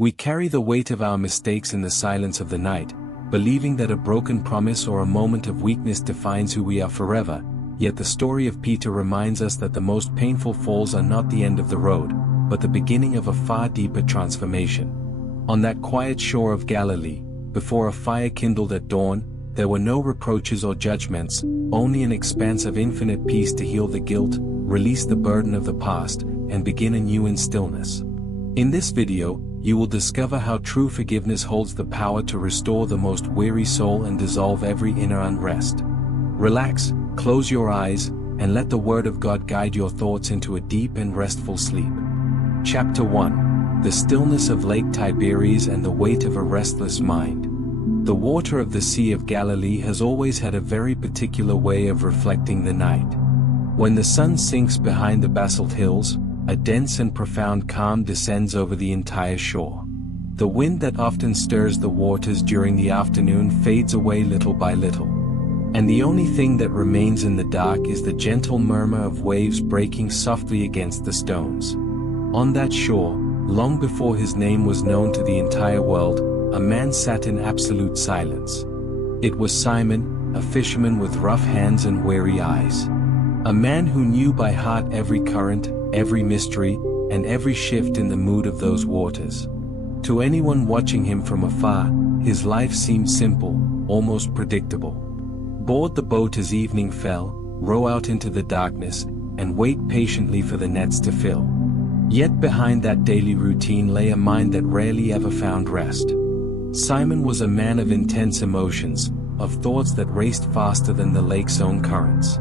We carry the weight of our mistakes in the silence of the night, believing that a broken promise or a moment of weakness defines who we are forever, yet the story of Peter reminds us that the most painful falls are not the end of the road, but the beginning of a far deeper transformation. On that quiet shore of Galilee, before a fire kindled at dawn, there were no reproaches or judgments, only an expanse of infinite peace to heal the guilt, release the burden of the past, and begin anew in stillness. In this video, you will discover how true forgiveness holds the power to restore the most weary soul and dissolve every inner unrest. Relax, close your eyes, and let the Word of God guide your thoughts into a deep and restful sleep. Chapter 1. The Stillness of Lake Tiberias and the Weight of a Restless Mind. The water of the Sea of Galilee has always had a very particular way of reflecting the night. When the sun sinks behind the basalt hills, a dense and profound calm descends over the entire shore. The wind that often stirs the waters during the afternoon fades away little by little. And the only thing that remains in the dark is the gentle murmur of waves breaking softly against the stones. On that shore, long before his name was known to the entire world, a man sat in absolute silence. It was Simon, a fisherman with rough hands and weary eyes. A man who knew by heart every current, every mystery, and every shift in the mood of those waters. To anyone watching him from afar, his life seemed simple, almost predictable. Board the boat as evening fell, row out into the darkness, and wait patiently for the nets to fill. Yet behind that daily routine lay a mind that rarely ever found rest. Simon was a man of intense emotions, of thoughts that raced faster than the lake's own currents.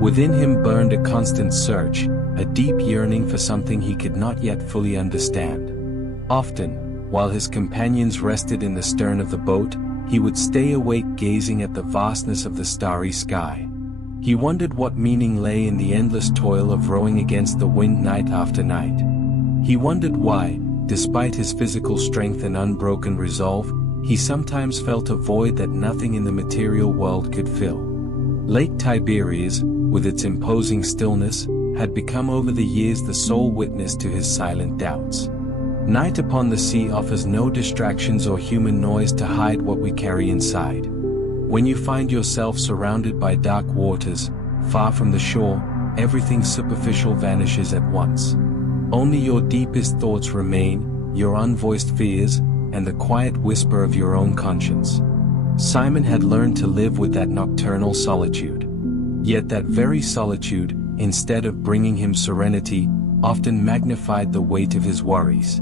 Within him burned a constant search, a deep yearning for something he could not yet fully understand. Often, while his companions rested in the stern of the boat, he would stay awake gazing at the vastness of the starry sky. He wondered what meaning lay in the endless toil of rowing against the wind night after night. He wondered why, despite his physical strength and unbroken resolve, he sometimes felt a void that nothing in the material world could fill. Lake Tiberias, with its imposing stillness, had become over the years the sole witness to his silent doubts. Night upon the sea offers no distractions or human noise to hide what we carry inside. When you find yourself surrounded by dark waters, far from the shore, everything superficial vanishes at once. Only your deepest thoughts remain, your unvoiced fears, and the quiet whisper of your own conscience. Simon had learned to live with that nocturnal solitude. Yet that very solitude, instead of bringing him serenity, often magnified the weight of his worries.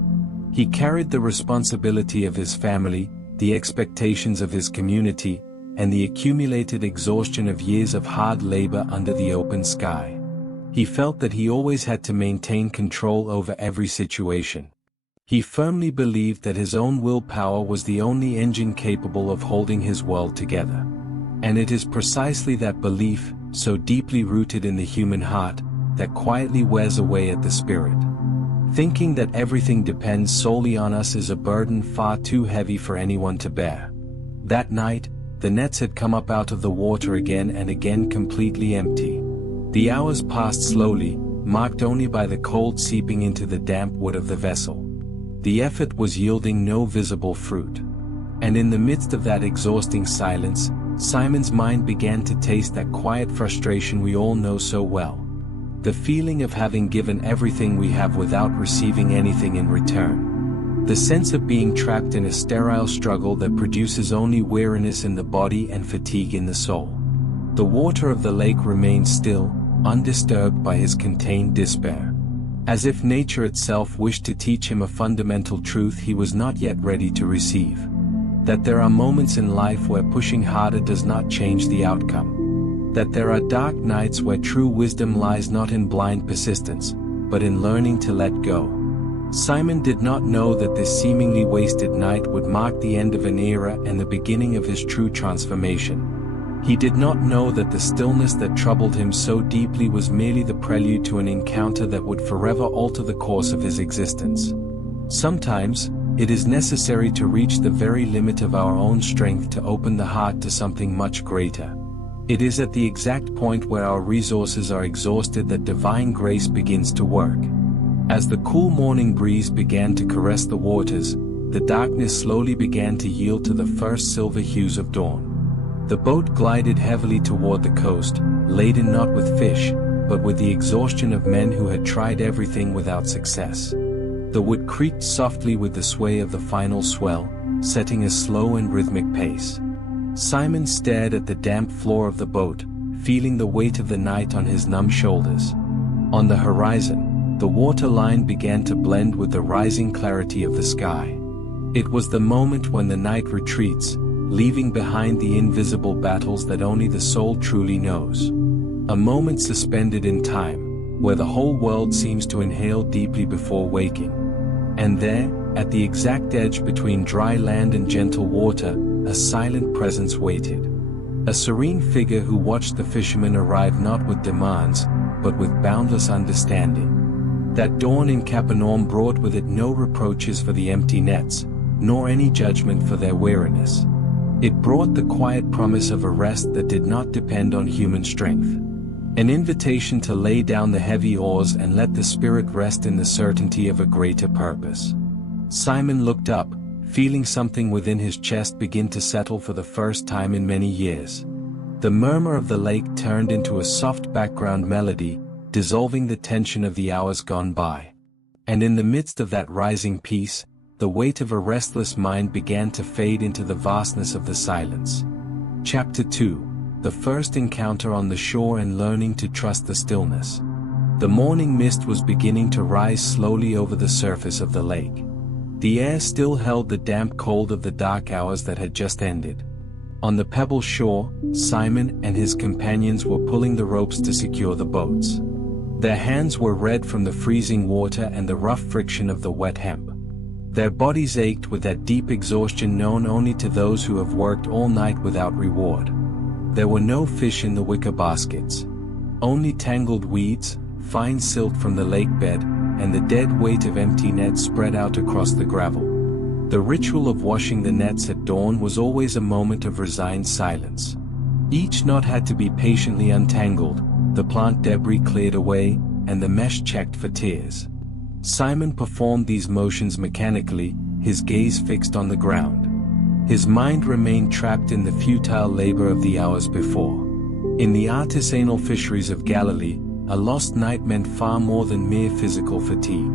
He carried the responsibility of his family, the expectations of his community, and the accumulated exhaustion of years of hard labor under the open sky. He felt that he always had to maintain control over every situation. He firmly believed that his own willpower was the only engine capable of holding his world together. And it is precisely that belief, so deeply rooted in the human heart, that quietly wears away at the spirit. Thinking that everything depends solely on us is a burden far too heavy for anyone to bear. That night, the nets had come up out of the water again and again completely empty. The hours passed slowly, marked only by the cold seeping into the damp wood of the vessel. The effort was yielding no visible fruit. And in the midst of that exhausting silence, Simon's mind began to taste that quiet frustration we all know so well. The feeling of having given everything we have without receiving anything in return. The sense of being trapped in a sterile struggle that produces only weariness in the body and fatigue in the soul. The water of the lake remained still, undisturbed by his contained despair. As if nature itself wished to teach him a fundamental truth he was not yet ready to receive. That there are moments in life where pushing harder does not change the outcome. That there are dark nights where true wisdom lies not in blind persistence, but in learning to let go. Simon did not know that this seemingly wasted night would mark the end of an era and the beginning of his true transformation. He did not know that the stillness that troubled him so deeply was merely the prelude to an encounter that would forever alter the course of his existence. Sometimes, it is necessary to reach the very limit of our own strength to open the heart to something much greater. It is at the exact point where our resources are exhausted that divine grace begins to work. As the cool morning breeze began to caress the waters, the darkness slowly began to yield to the first silver hues of dawn. The boat glided heavily toward the coast, laden not with fish, but with the exhaustion of men who had tried everything without success. The wood creaked softly with the sway of the final swell, setting a slow and rhythmic pace. Simon stared at the damp floor of the boat, feeling the weight of the night on his numb shoulders. On the horizon, the water line began to blend with the rising clarity of the sky. It was the moment when the night retreats, leaving behind the invisible battles that only the soul truly knows. A moment suspended in time, where the whole world seems to inhale deeply before waking. And there, at the exact edge between dry land and gentle water, a silent presence waited. A serene figure who watched the fisherman arrive not with demands, but with boundless understanding. That dawn in Capernaum brought with it no reproaches for the empty nets, nor any judgment for their weariness. It brought the quiet promise of a rest that did not depend on human strength. An invitation to lay down the heavy oars and let the spirit rest in the certainty of a greater purpose. Simon looked up, feeling something within his chest begin to settle for the first time in many years. The murmur of the lake turned into a soft background melody, dissolving the tension of the hours gone by. And in the midst of that rising peace, the weight of a restless mind began to fade into the vastness of the silence. Chapter 2: The First Encounter on the Shore and Learning to Trust the Stillness. The morning mist was beginning to rise slowly over the surface of the lake. The air still held the damp cold of the dark hours that had just ended. On the pebble shore, Simon and his companions were pulling the ropes to secure the boats. Their hands were red from the freezing water and the rough friction of the wet hemp. Their bodies ached with that deep exhaustion known only to those who have worked all night without reward. There were no fish in the wicker baskets. Only tangled weeds, fine silt from the lake bed, and the dead weight of empty nets spread out across the gravel. The ritual of washing the nets at dawn was always a moment of resigned silence. Each knot had to be patiently untangled, the plant debris cleared away, and the mesh checked for tears. Simon performed these motions mechanically, his gaze fixed on the ground. His mind remained trapped in the futile labor of the hours before. In the artisanal fisheries of Galilee, a lost night meant far more than mere physical fatigue.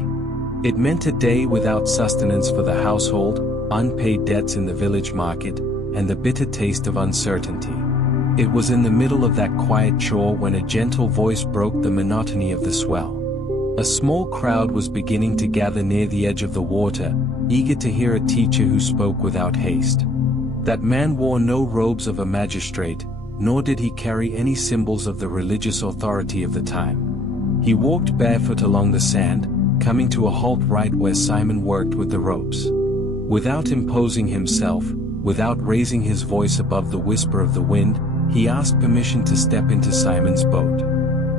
It meant a day without sustenance for the household, unpaid debts in the village market, and the bitter taste of uncertainty. It was in the middle of that quiet chore when a gentle voice broke the monotony of the swell. A small crowd was beginning to gather near the edge of the water, eager to hear a teacher who spoke without haste. That man wore no robes of a magistrate, nor did he carry any symbols of the religious authority of the time. He walked barefoot along the sand, coming to a halt right where Simon worked with the ropes. Without imposing himself, without raising his voice above the whisper of the wind, he asked permission to step into Simon's boat.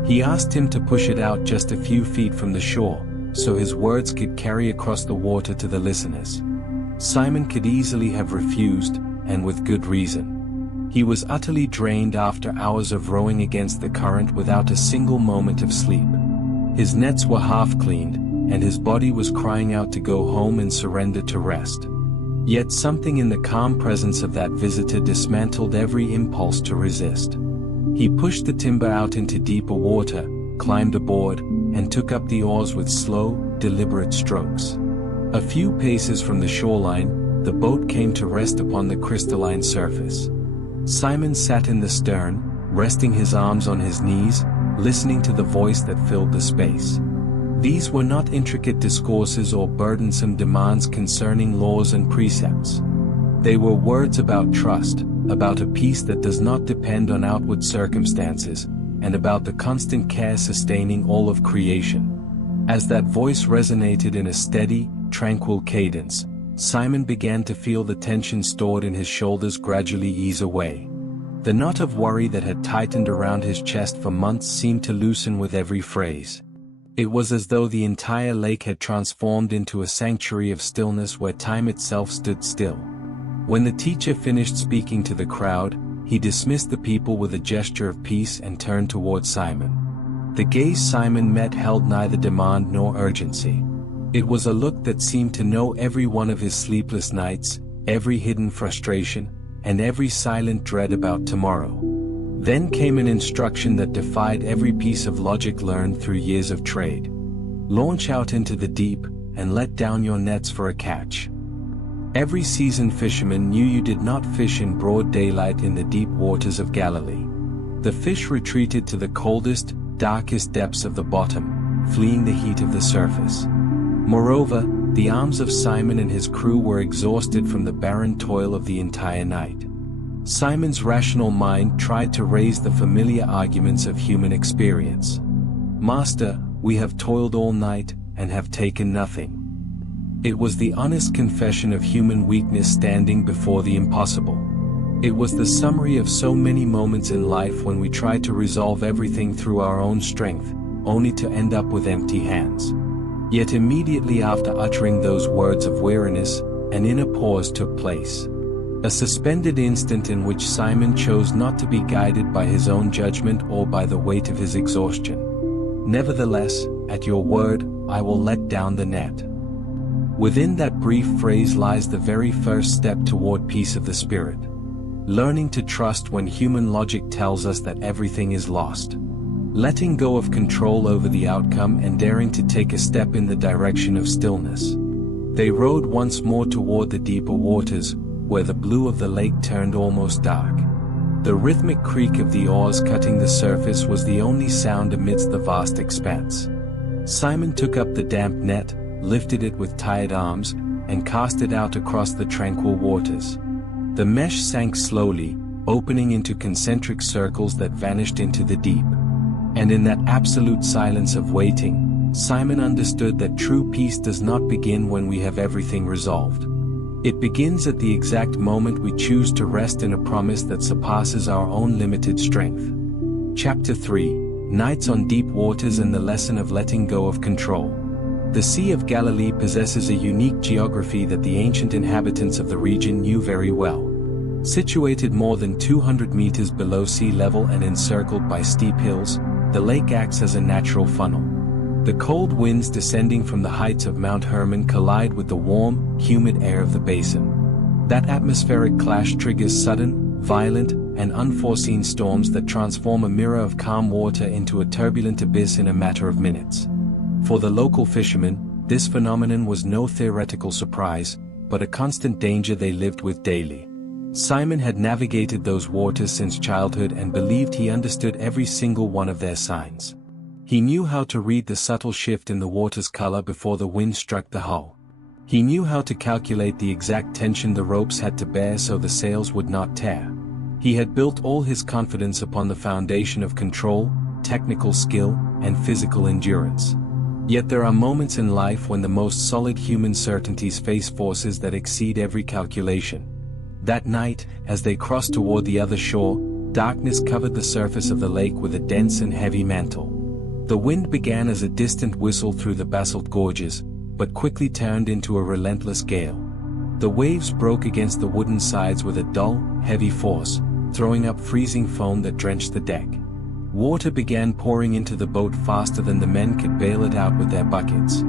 He asked him to push it out just a few feet from the shore, so his words could carry across the water to the listeners. Simon could easily have refused, and with good reason. He was utterly drained after hours of rowing against the current without a single moment of sleep. His nets were half cleaned, and his body was crying out to go home and surrender to rest. Yet something in the calm presence of that visitor dismantled every impulse to resist. He pushed the timber out into deeper water, climbed aboard, and took up the oars with slow, deliberate strokes. A few paces from the shoreline, the boat came to rest upon the crystalline surface. Simon sat in the stern, resting his arms on his knees, listening to the voice that filled the space. These were not intricate discourses or burdensome demands concerning laws and precepts. They were words about trust, about a peace that does not depend on outward circumstances, and about the constant care sustaining all of creation. As that voice resonated in a steady, tranquil cadence, Simon began to feel the tension stored in his shoulders gradually ease away. The knot of worry that had tightened around his chest for months seemed to loosen with every phrase. It was as though the entire lake had transformed into a sanctuary of stillness where time itself stood still. When the teacher finished speaking to the crowd, he dismissed the people with a gesture of peace and turned toward Simon. The gaze Simon met held neither demand nor urgency. It was a look that seemed to know every one of his sleepless nights, every hidden frustration, and every silent dread about tomorrow. Then came an instruction that defied every piece of logic learned through years of trade. Launch out into the deep, and let down your nets for a catch. Every seasoned fisherman knew you did not fish in broad daylight in the deep waters of Galilee. The fish retreated to the coldest, darkest depths of the bottom, fleeing the heat of the surface. Moreover, the arms of Simon and his crew were exhausted from the barren toil of the entire night. Simon's rational mind tried to raise the familiar arguments of human experience. "Master, we have toiled all night, and have taken nothing." It was the honest confession of human weakness standing before the impossible. It was the summary of so many moments in life when we try to resolve everything through our own strength, only to end up with empty hands. Yet immediately after uttering those words of weariness, an inner pause took place. A suspended instant in which Simon chose not to be guided by his own judgment or by the weight of his exhaustion. "Nevertheless, at your word, I will let down the net." Within that brief phrase lies the very first step toward peace of the spirit. Learning to trust when human logic tells us that everything is lost. Letting go of control over the outcome and daring to take a step in the direction of stillness. They rowed once more toward the deeper waters, where the blue of the lake turned almost dark. The rhythmic creak of the oars cutting the surface was the only sound amidst the vast expanse. Simon took up the damp net, lifted it with tired arms, and cast it out across the tranquil waters. The mesh sank slowly, opening into concentric circles that vanished into the deep. And in that absolute silence of waiting, Simon understood that true peace does not begin when we have everything resolved. It begins at the exact moment we choose to rest in a promise that surpasses our own limited strength. Chapter 3: Nights on Deep Waters and the Lesson of Letting Go of Control. The Sea of Galilee possesses a unique geography that the ancient inhabitants of the region knew very well. Situated more than 200 meters below sea level and encircled by steep hills, the lake acts as a natural funnel. The cold winds descending from the heights of Mount Hermon collide with the warm, humid air of the basin. That atmospheric clash triggers sudden, violent, and unforeseen storms that transform a mirror of calm water into a turbulent abyss in a matter of minutes. For the local fishermen, this phenomenon was no theoretical surprise, but a constant danger they lived with daily. Simon had navigated those waters since childhood and believed he understood every single one of their signs. He knew how to read the subtle shift in the water's color before the wind struck the hull. He knew how to calculate the exact tension the ropes had to bear so the sails would not tear. He had built all his confidence upon the foundation of control, technical skill, and physical endurance. Yet there are moments in life when the most solid human certainties face forces that exceed every calculation. That night, as they crossed toward the other shore, darkness covered the surface of the lake with a dense and heavy mantle. The wind began as a distant whistle through the basalt gorges, but quickly turned into a relentless gale. The waves broke against the wooden sides with a dull, heavy force, throwing up freezing foam that drenched the deck. Water began pouring into the boat faster than the men could bail it out with their buckets.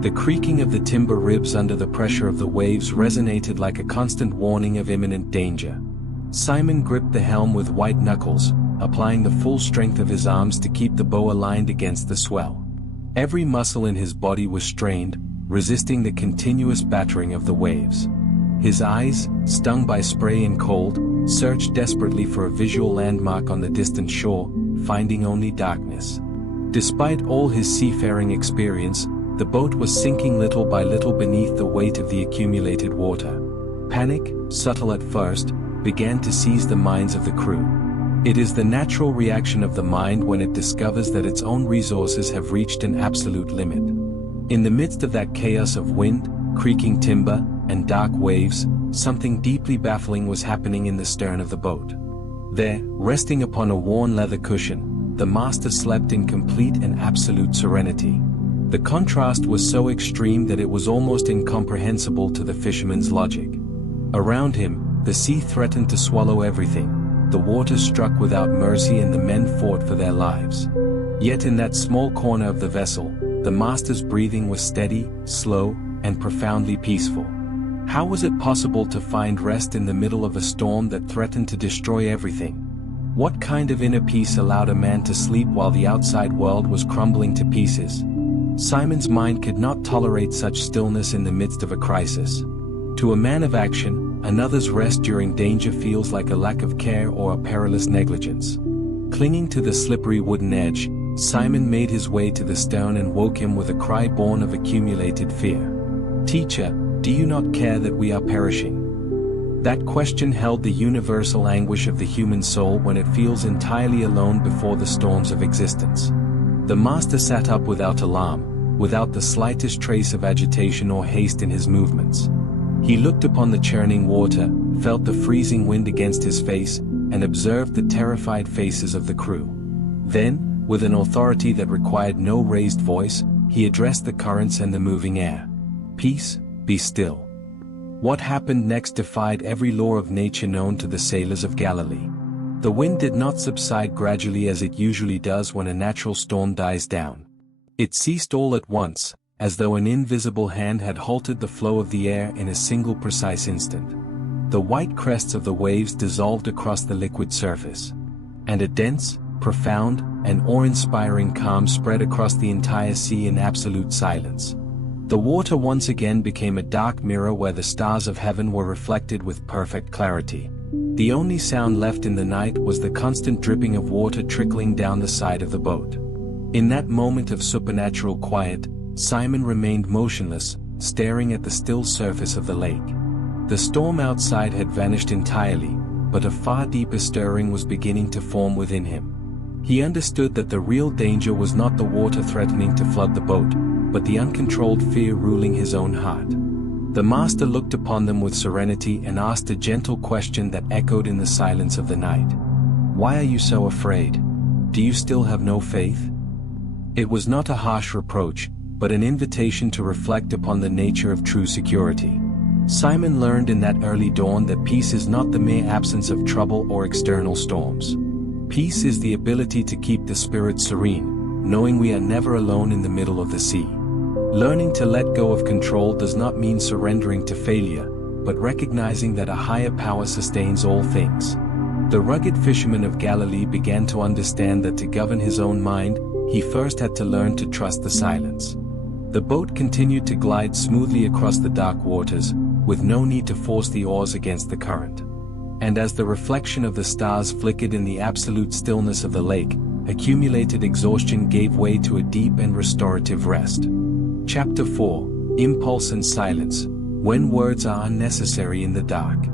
The creaking of the timber ribs under the pressure of the waves resonated like a constant warning of imminent danger. Simon gripped the helm with white knuckles, applying the full strength of his arms to keep the bow aligned against the swell. Every muscle in his body was strained, resisting the continuous battering of the waves. His eyes, stung by spray and cold, searched desperately for a visual landmark on the distant shore, finding only darkness. Despite all his seafaring experience, the boat was sinking little by little beneath the weight of the accumulated water. Panic, subtle at first, began to seize the minds of the crew. It is the natural reaction of the mind when it discovers that its own resources have reached an absolute limit. In the midst of that chaos of wind, creaking timber, and dark waves, something deeply baffling was happening in the stern of the boat. There, resting upon a worn leather cushion, the master slept in complete and absolute serenity. The contrast was so extreme that it was almost incomprehensible to the fisherman's logic. Around him, the sea threatened to swallow everything. The water struck without mercy and the men fought for their lives. Yet in that small corner of the vessel, the master's breathing was steady, slow, and profoundly peaceful. How was it possible to find rest in the middle of a storm that threatened to destroy everything? What kind of inner peace allowed a man to sleep while the outside world was crumbling to pieces? Simon's mind could not tolerate such stillness in the midst of a crisis. To a man of action, another's rest during danger feels like a lack of care or a perilous negligence. Clinging to the slippery wooden edge, Simon made his way to the stone and woke him with a cry born of accumulated fear. "Teacher, do you not care that we are perishing?" That question held the universal anguish of the human soul when it feels entirely alone before the storms of existence. The master sat up without alarm, without the slightest trace of agitation or haste in his movements. He looked upon the churning water, felt the freezing wind against his face, and observed the terrified faces of the crew. Then, with an authority that required no raised voice, he addressed the currents and the moving air. "Peace, be still." What happened next defied every law of nature known to the sailors of Galilee. The wind did not subside gradually as it usually does when a natural storm dies down. It ceased all at once, as though an invisible hand had halted the flow of the air in a single precise instant. The white crests of the waves dissolved across the liquid surface. And a dense, profound, and awe-inspiring calm spread across the entire sea in absolute silence. The water once again became a dark mirror where the stars of heaven were reflected with perfect clarity. The only sound left in the night was the constant dripping of water trickling down the side of the boat. In that moment of supernatural quiet, Simon remained motionless, staring at the still surface of the lake. The storm outside had vanished entirely, but a far deeper stirring was beginning to form within him. He understood that the real danger was not the water threatening to flood the boat, but the uncontrolled fear ruling his own heart. The master looked upon them with serenity and asked a gentle question that echoed in the silence of the night. "Why are you so afraid? Do you still have no faith?" It was not a harsh reproach, but an invitation to reflect upon the nature of true security. Simon learned in that early dawn that peace is not the mere absence of trouble or external storms. Peace is the ability to keep the spirit serene, knowing we are never alone in the middle of the sea. Learning to let go of control does not mean surrendering to failure, but recognizing that a higher power sustains all things. The rugged fisherman of Galilee began to understand that to govern his own mind, he first had to learn to trust the silence. The boat continued to glide smoothly across the dark waters, with no need to force the oars against the current. And as the reflection of the stars flickered in the absolute stillness of the lake, accumulated exhaustion gave way to a deep and restorative rest. Chapter 4: Impulse and Silence, When Words Are Unnecessary in the Dark.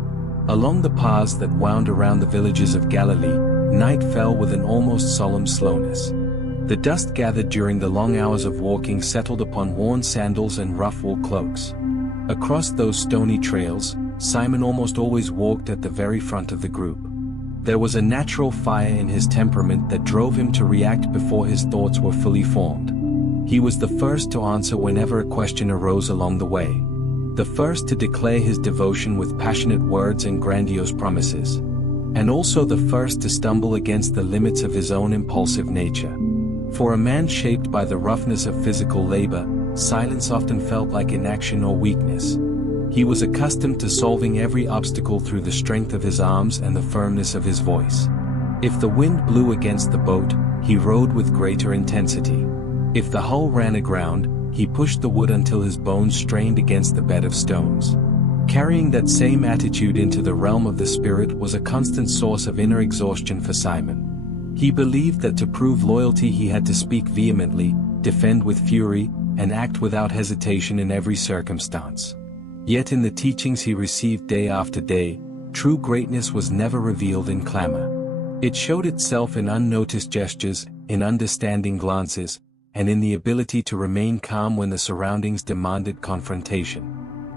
Along the paths that wound around the villages of Galilee, night fell with an almost solemn slowness. The dust gathered during the long hours of walking settled upon worn sandals and rough wool cloaks. Across those stony trails, Simon almost always walked at the very front of the group. There was a natural fire in his temperament that drove him to react before his thoughts were fully formed. He was the first to answer whenever a question arose along the way. The first to declare his devotion with passionate words and grandiose promises. And also the first to stumble against the limits of his own impulsive nature. For a man shaped by the roughness of physical labor, silence often felt like inaction or weakness. He was accustomed to solving every obstacle through the strength of his arms and the firmness of his voice. If the wind blew against the boat, he rowed with greater intensity. If the hull ran aground, he pushed the wood until his bones strained against the bed of stones. Carrying that same attitude into the realm of the spirit was a constant source of inner exhaustion for Simon. He believed that to prove loyalty he had to speak vehemently, defend with fury, and act without hesitation in every circumstance. Yet in the teachings he received day after day, true greatness was never revealed in clamor. It showed itself in unnoticed gestures, in understanding glances, and in the ability to remain calm when the surroundings demanded confrontation.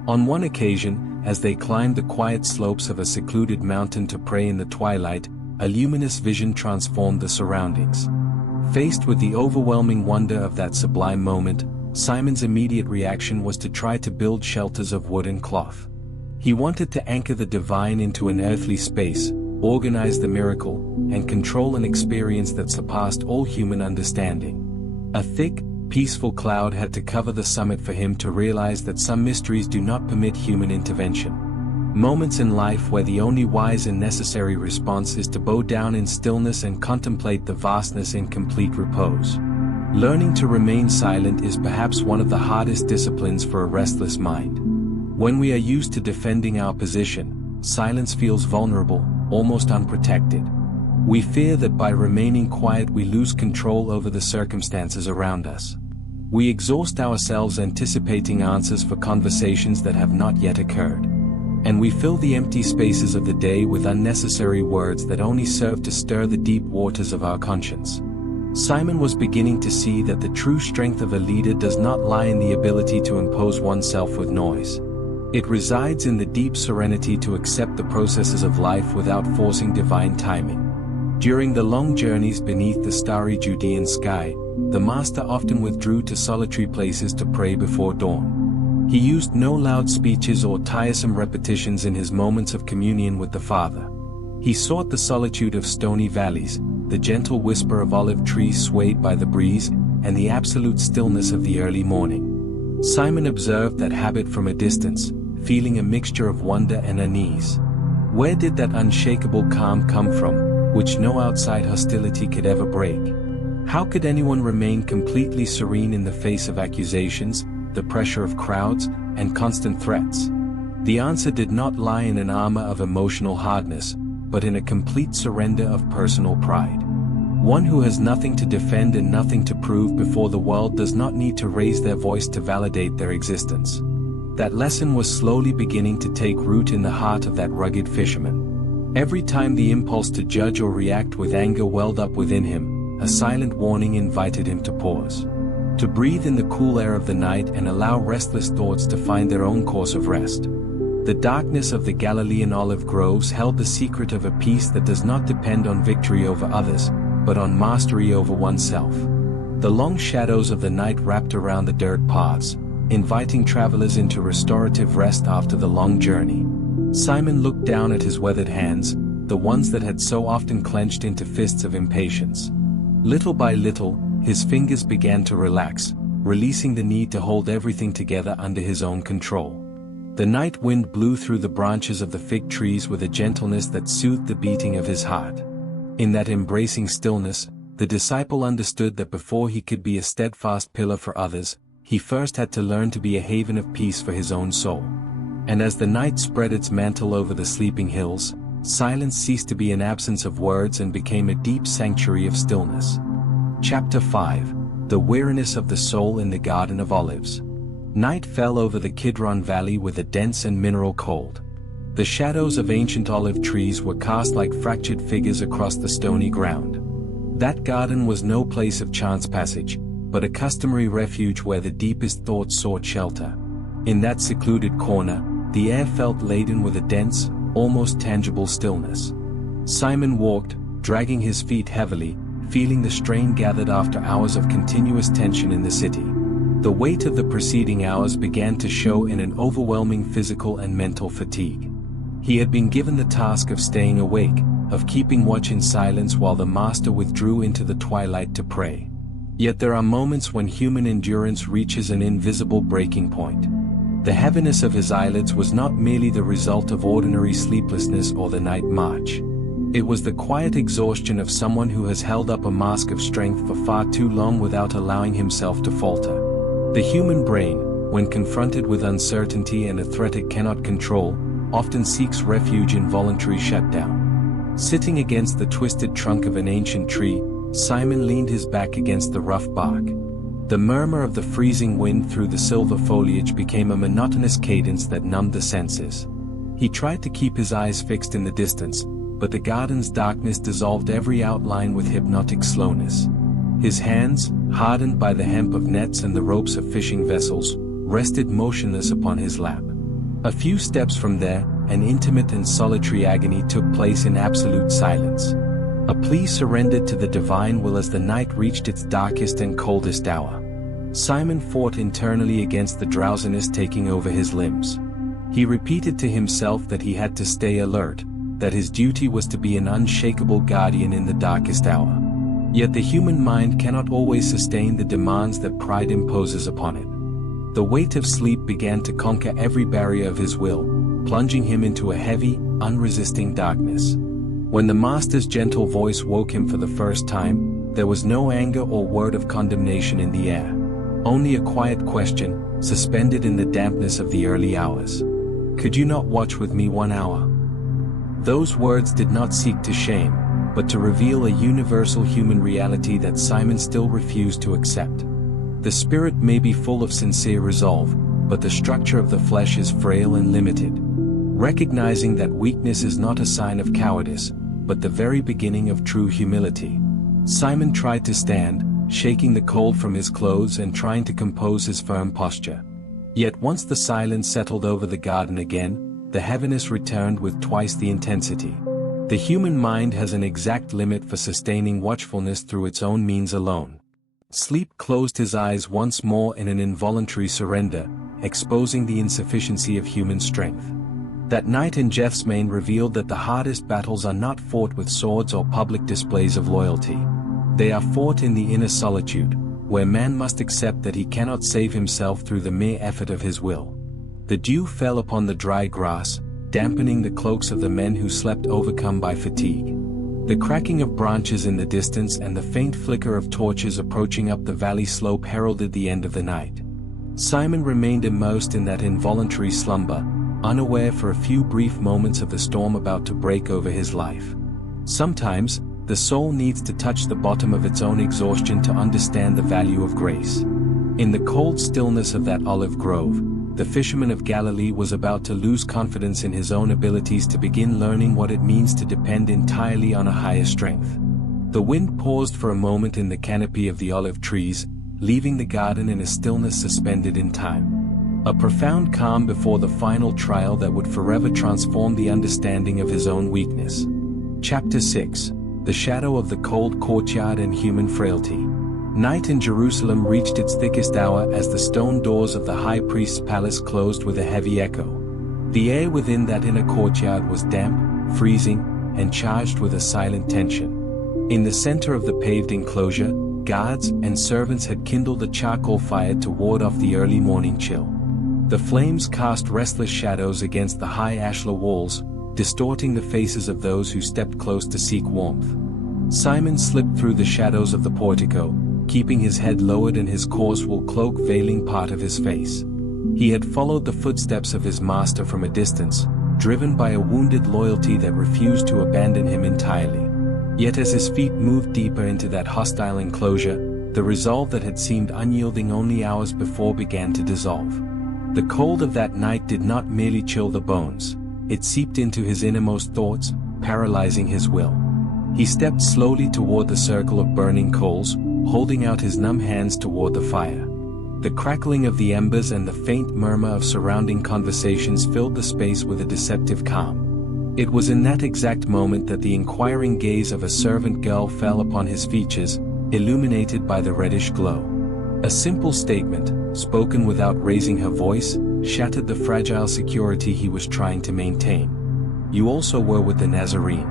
On one occasion, as they climbed the quiet slopes of a secluded mountain to pray in the twilight, a luminous vision transformed the surroundings. Faced with the overwhelming wonder of that sublime moment, Simon's immediate reaction was to try to build shelters of wood and cloth. He wanted to anchor the divine into an earthly space, organize the miracle, and control an experience that surpassed all human understanding. A thick, peaceful cloud had to cover the summit for him to realize that some mysteries do not permit human intervention. Moments in life where the only wise and necessary response is to bow down in stillness and contemplate the vastness in complete repose. Learning to remain silent is perhaps one of the hardest disciplines for a restless mind. When we are used to defending our position, silence feels vulnerable, almost unprotected. We fear that by remaining quiet we lose control over the circumstances around us. We exhaust ourselves anticipating answers for conversations that have not yet occurred. And we fill the empty spaces of the day with unnecessary words that only serve to stir the deep waters of our conscience. Simon was beginning to see that the true strength of a leader does not lie in the ability to impose oneself with noise. It resides in the deep serenity to accept the processes of life without forcing divine timing. During the long journeys beneath the starry Judean sky, the Master often withdrew to solitary places to pray before dawn. He used no loud speeches or tiresome repetitions in his moments of communion with the Father. He sought the solitude of stony valleys, the gentle whisper of olive trees swayed by the breeze, and the absolute stillness of the early morning. Simon observed that habit from a distance, feeling a mixture of wonder and unease. Where did that unshakable calm come from, which no outside hostility could ever break? How could anyone remain completely serene in the face of accusations, the pressure of crowds, and constant threats? The answer did not lie in an armor of emotional hardness, but in a complete surrender of personal pride. One who has nothing to defend and nothing to prove before the world does not need to raise their voice to validate their existence. That lesson was slowly beginning to take root in the heart of that rugged fisherman. Every time the impulse to judge or react with anger welled up within him, a silent warning invited him to pause. To breathe in the cool air of the night and allow restless thoughts to find their own course of rest. The darkness of the Galilean olive groves held the secret of a peace that does not depend on victory over others, but on mastery over oneself. The long shadows of the night wrapped around the dirt paths, inviting travelers into restorative rest after the long journey. Simon looked down at his weathered hands, the ones that had so often clenched into fists of impatience. Little by little, his fingers began to relax, releasing the need to hold everything together under his own control. The night wind blew through the branches of the fig trees with a gentleness that soothed the beating of his heart. In that embracing stillness, the disciple understood that before he could be a steadfast pillar for others, he first had to learn to be a haven of peace for his own soul. And as the night spread its mantle over the sleeping hills, silence ceased to be an absence of words and became a deep sanctuary of stillness. Chapter 5: The Weariness of the Soul in the Garden of Olives. Night fell over the Kidron Valley with a dense and mineral cold. The shadows of ancient olive trees were cast like fractured figures across the stony ground. That garden was no place of chance passage, but a customary refuge where the deepest thoughts sought shelter. In that secluded corner, the air felt laden with a dense, almost tangible stillness. Simon walked, dragging his feet heavily, feeling the strain gathered after hours of continuous tension in the city. The weight of the preceding hours began to show in an overwhelming physical and mental fatigue. He had been given the task of staying awake, of keeping watch in silence while the Master withdrew into the twilight to pray. Yet there are moments when human endurance reaches an invisible breaking point. The heaviness of his eyelids was not merely the result of ordinary sleeplessness or the night march. It was the quiet exhaustion of someone who has held up a mask of strength for far too long without allowing himself to falter. The human brain, when confronted with uncertainty and a threat it cannot control, often seeks refuge in voluntary shutdown. Sitting against the twisted trunk of an ancient tree, Simon leaned his back against the rough bark. The murmur of the freezing wind through the silver foliage became a monotonous cadence that numbed the senses. He tried to keep his eyes fixed in the distance, but the garden's darkness dissolved every outline with hypnotic slowness. His hands, hardened by the hemp of nets and the ropes of fishing vessels, rested motionless upon his lap. A few steps from there, an intimate and solitary agony took place in absolute silence. A plea surrendered to the divine will as the night reached its darkest and coldest hour. Simon fought internally against the drowsiness taking over his limbs. He repeated to himself that he had to stay alert, that his duty was to be an unshakable guardian in the darkest hour. Yet the human mind cannot always sustain the demands that pride imposes upon it. The weight of sleep began to conquer every barrier of his will, plunging him into a heavy, unresisting darkness. When the master's gentle voice woke him for the first time, there was no anger or word of condemnation in the air. Only a quiet question, suspended in the dampness of the early hours. "Could you not watch with me 1 hour?" Those words did not seek to shame, but to reveal a universal human reality that Simon still refused to accept. The spirit may be full of sincere resolve, but the structure of the flesh is frail and limited. Recognizing that weakness is not a sign of cowardice, but the very beginning of true humility, Simon tried to stand, shaking the cold from his clothes and trying to compose his firm posture. Yet once the silence settled over the garden again, the heaviness returned with twice the intensity. The human mind has an exact limit for sustaining watchfulness through its own means alone. Sleep closed his eyes once more in an involuntary surrender, exposing the insufficiency of human strength. That night in Gethsemane revealed that the hardest battles are not fought with swords or public displays of loyalty. They are fought in the inner solitude, where man must accept that he cannot save himself through the mere effort of his will. The dew fell upon the dry grass, dampening the cloaks of the men who slept overcome by fatigue. The cracking of branches in the distance and the faint flicker of torches approaching up the valley slope heralded the end of the night. Simon remained immersed in that involuntary slumber, unaware for a few brief moments of the storm about to break over his life. Sometimes, the soul needs to touch the bottom of its own exhaustion to understand the value of grace. In the cold stillness of that olive grove, the fisherman of Galilee was about to lose confidence in his own abilities to begin learning what it means to depend entirely on a higher strength. The wind paused for a moment in the canopy of the olive trees, leaving the garden in a stillness suspended in time. A profound calm before the final trial that would forever transform the understanding of his own weakness. Chapter 6. The shadow of the cold courtyard and human frailty. Night in Jerusalem reached its thickest hour as the stone doors of the high priest's palace closed with a heavy echo. The air within that inner courtyard was damp, freezing, and charged with a silent tension. In the center of the paved enclosure, guards and servants had kindled a charcoal fire to ward off the early morning chill. The flames cast restless shadows against the high ashlar walls, distorting the faces of those who stepped close to seek warmth. Simon slipped through the shadows of the portico, keeping his head lowered and his coarse wool cloak veiling part of his face. He had followed the footsteps of his master from a distance, driven by a wounded loyalty that refused to abandon him entirely. Yet as his feet moved deeper into that hostile enclosure, the resolve that had seemed unyielding only hours before began to dissolve. The cold of that night did not merely chill the bones. It seeped into his innermost thoughts, paralyzing his will. He stepped slowly toward the circle of burning coals, holding out his numb hands toward the fire. The crackling of the embers and the faint murmur of surrounding conversations filled the space with a deceptive calm. It was in that exact moment that the inquiring gaze of a servant girl fell upon his features, illuminated by the reddish glow. A simple statement, spoken without raising her voice, shattered the fragile security he was trying to maintain. "You also were with the Nazarene."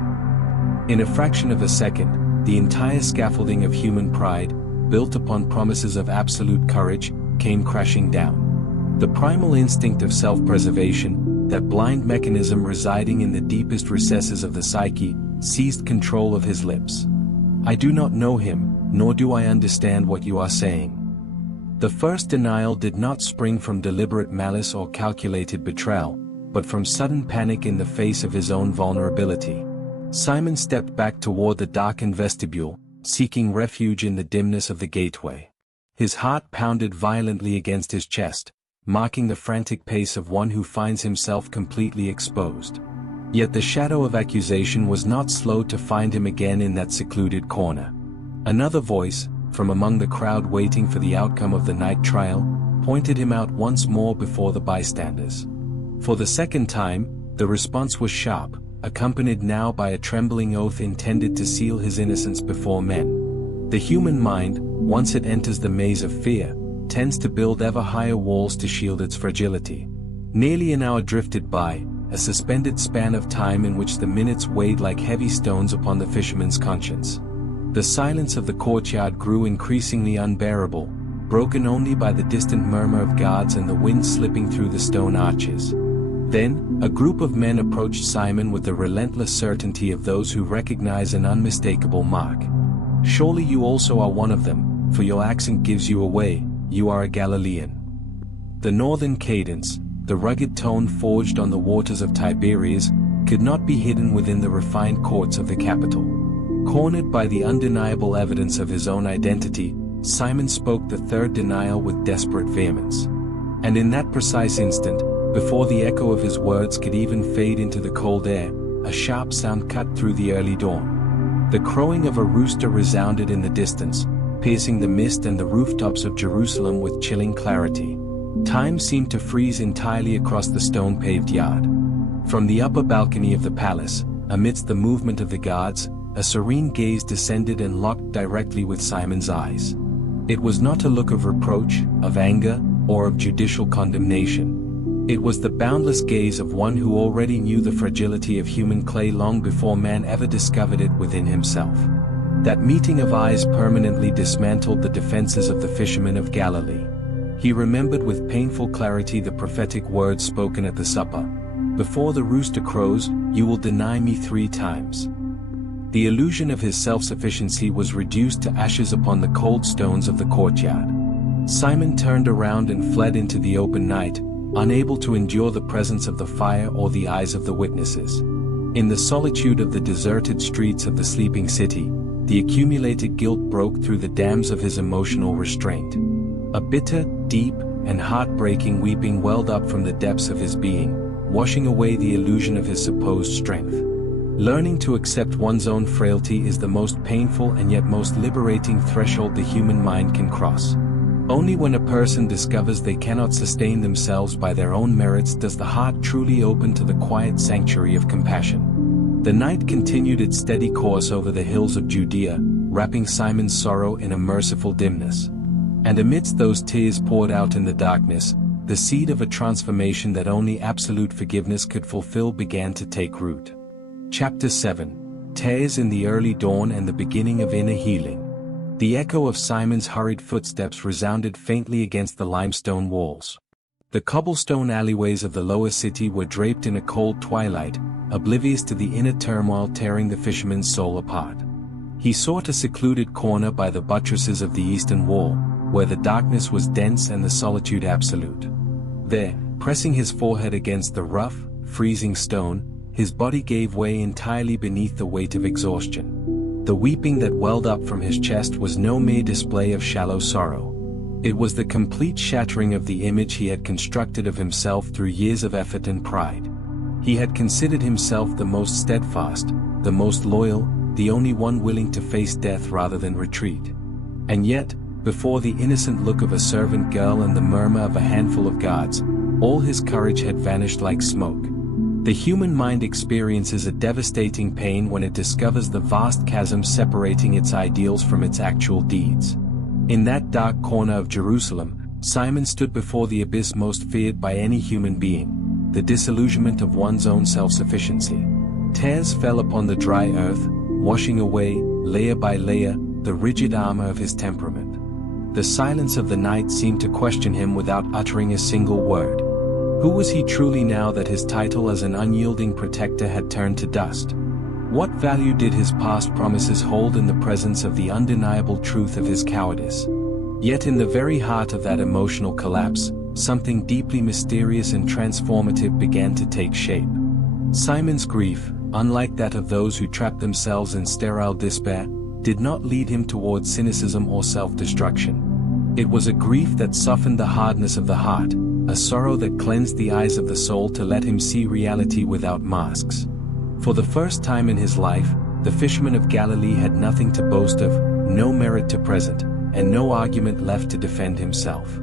In a fraction of a second, the entire scaffolding of human pride, built upon promises of absolute courage, came crashing down. The primal instinct of self-preservation, that blind mechanism residing in the deepest recesses of the psyche, seized control of his lips. "I do not know him, nor do I understand what you are saying." The first denial did not spring from deliberate malice or calculated betrayal, but from sudden panic in the face of his own vulnerability. Simon stepped back toward the darkened vestibule, seeking refuge in the dimness of the gateway. His heart pounded violently against his chest, marking the frantic pace of one who finds himself completely exposed. Yet the shadow of accusation was not slow to find him again in that secluded corner. Another voice, from among the crowd waiting for the outcome of the night trial, pointed him out once more before the bystanders. For the second time, the response was sharp, accompanied now by a trembling oath intended to seal his innocence before men. The human mind, once it enters the maze of fear, tends to build ever higher walls to shield its fragility. Nearly an hour drifted by, a suspended span of time in which the minutes weighed like heavy stones upon the fisherman's conscience. The silence of the courtyard grew increasingly unbearable, broken only by the distant murmur of guards and the wind slipping through the stone arches. Then, a group of men approached Simon with the relentless certainty of those who recognize an unmistakable mark. "Surely you also are one of them, for your accent gives you away, you are a Galilean." The northern cadence, the rugged tone forged on the waters of Tiberias, could not be hidden within the refined courts of the capital. Cornered by the undeniable evidence of his own identity, Simon spoke the third denial with desperate vehemence. And in that precise instant, before the echo of his words could even fade into the cold air, a sharp sound cut through the early dawn. The crowing of a rooster resounded in the distance, piercing the mist and the rooftops of Jerusalem with chilling clarity. Time seemed to freeze entirely across the stone-paved yard. From the upper balcony of the palace, amidst the movement of the guards, a serene gaze descended and locked directly with Simon's eyes. It was not a look of reproach, of anger, or of judicial condemnation. It was the boundless gaze of one who already knew the fragility of human clay long before man ever discovered it within himself. That meeting of eyes permanently dismantled the defenses of the fisherman of Galilee. He remembered with painful clarity the prophetic words spoken at the supper. "Before the rooster crows, you will deny me 3 times." The illusion of his self-sufficiency was reduced to ashes upon the cold stones of the courtyard. Simon turned around and fled into the open night, unable to endure the presence of the fire or the eyes of the witnesses. In the solitude of the deserted streets of the sleeping city, the accumulated guilt broke through the dams of his emotional restraint. A bitter, deep, and heartbreaking weeping welled up from the depths of his being, washing away the illusion of his supposed strength. Learning to accept one's own frailty is the most painful and yet most liberating threshold the human mind can cross. Only when a person discovers they cannot sustain themselves by their own merits does the heart truly open to the quiet sanctuary of compassion. The night continued its steady course over the hills of Judea, wrapping Simon's sorrow in a merciful dimness. And amidst those tears poured out in the darkness, the seed of a transformation that only absolute forgiveness could fulfill began to take root. Chapter 7. Tears in the Early Dawn and the Beginning of Inner Healing. The echo of Simon's hurried footsteps resounded faintly against the limestone walls. The cobblestone alleyways of the lower city were draped in a cold twilight, oblivious to the inner turmoil tearing the fisherman's soul apart. He sought a secluded corner by the buttresses of the eastern wall, where the darkness was dense and the solitude absolute. There, pressing his forehead against the rough, freezing stone, his body gave way entirely beneath the weight of exhaustion. The weeping that welled up from his chest was no mere display of shallow sorrow. It was the complete shattering of the image he had constructed of himself through years of effort and pride. He had considered himself the most steadfast, the most loyal, the only one willing to face death rather than retreat. And yet, before the innocent look of a servant girl and the murmur of a handful of guards, all his courage had vanished like smoke. The human mind experiences a devastating pain when it discovers the vast chasm separating its ideals from its actual deeds. In that dark corner of Jerusalem, Simon stood before the abyss most feared by any human being, the disillusionment of one's own self-sufficiency. Tears fell upon the dry earth, washing away, layer by layer, the rigid armor of his temperament. The silence of the night seemed to question him without uttering a single word. Who was he truly now that his title as an unyielding protector had turned to dust? What value did his past promises hold in the presence of the undeniable truth of his cowardice? Yet in the very heart of that emotional collapse, something deeply mysterious and transformative began to take shape. Simon's grief, unlike that of those who trap themselves in sterile despair, did not lead him towards cynicism or self-destruction. It was a grief that softened the hardness of the heart, a sorrow that cleansed the eyes of the soul to let him see reality without masks. For the first time in his life, the fisherman of Galilee had nothing to boast of, no merit to present, and no argument left to defend himself.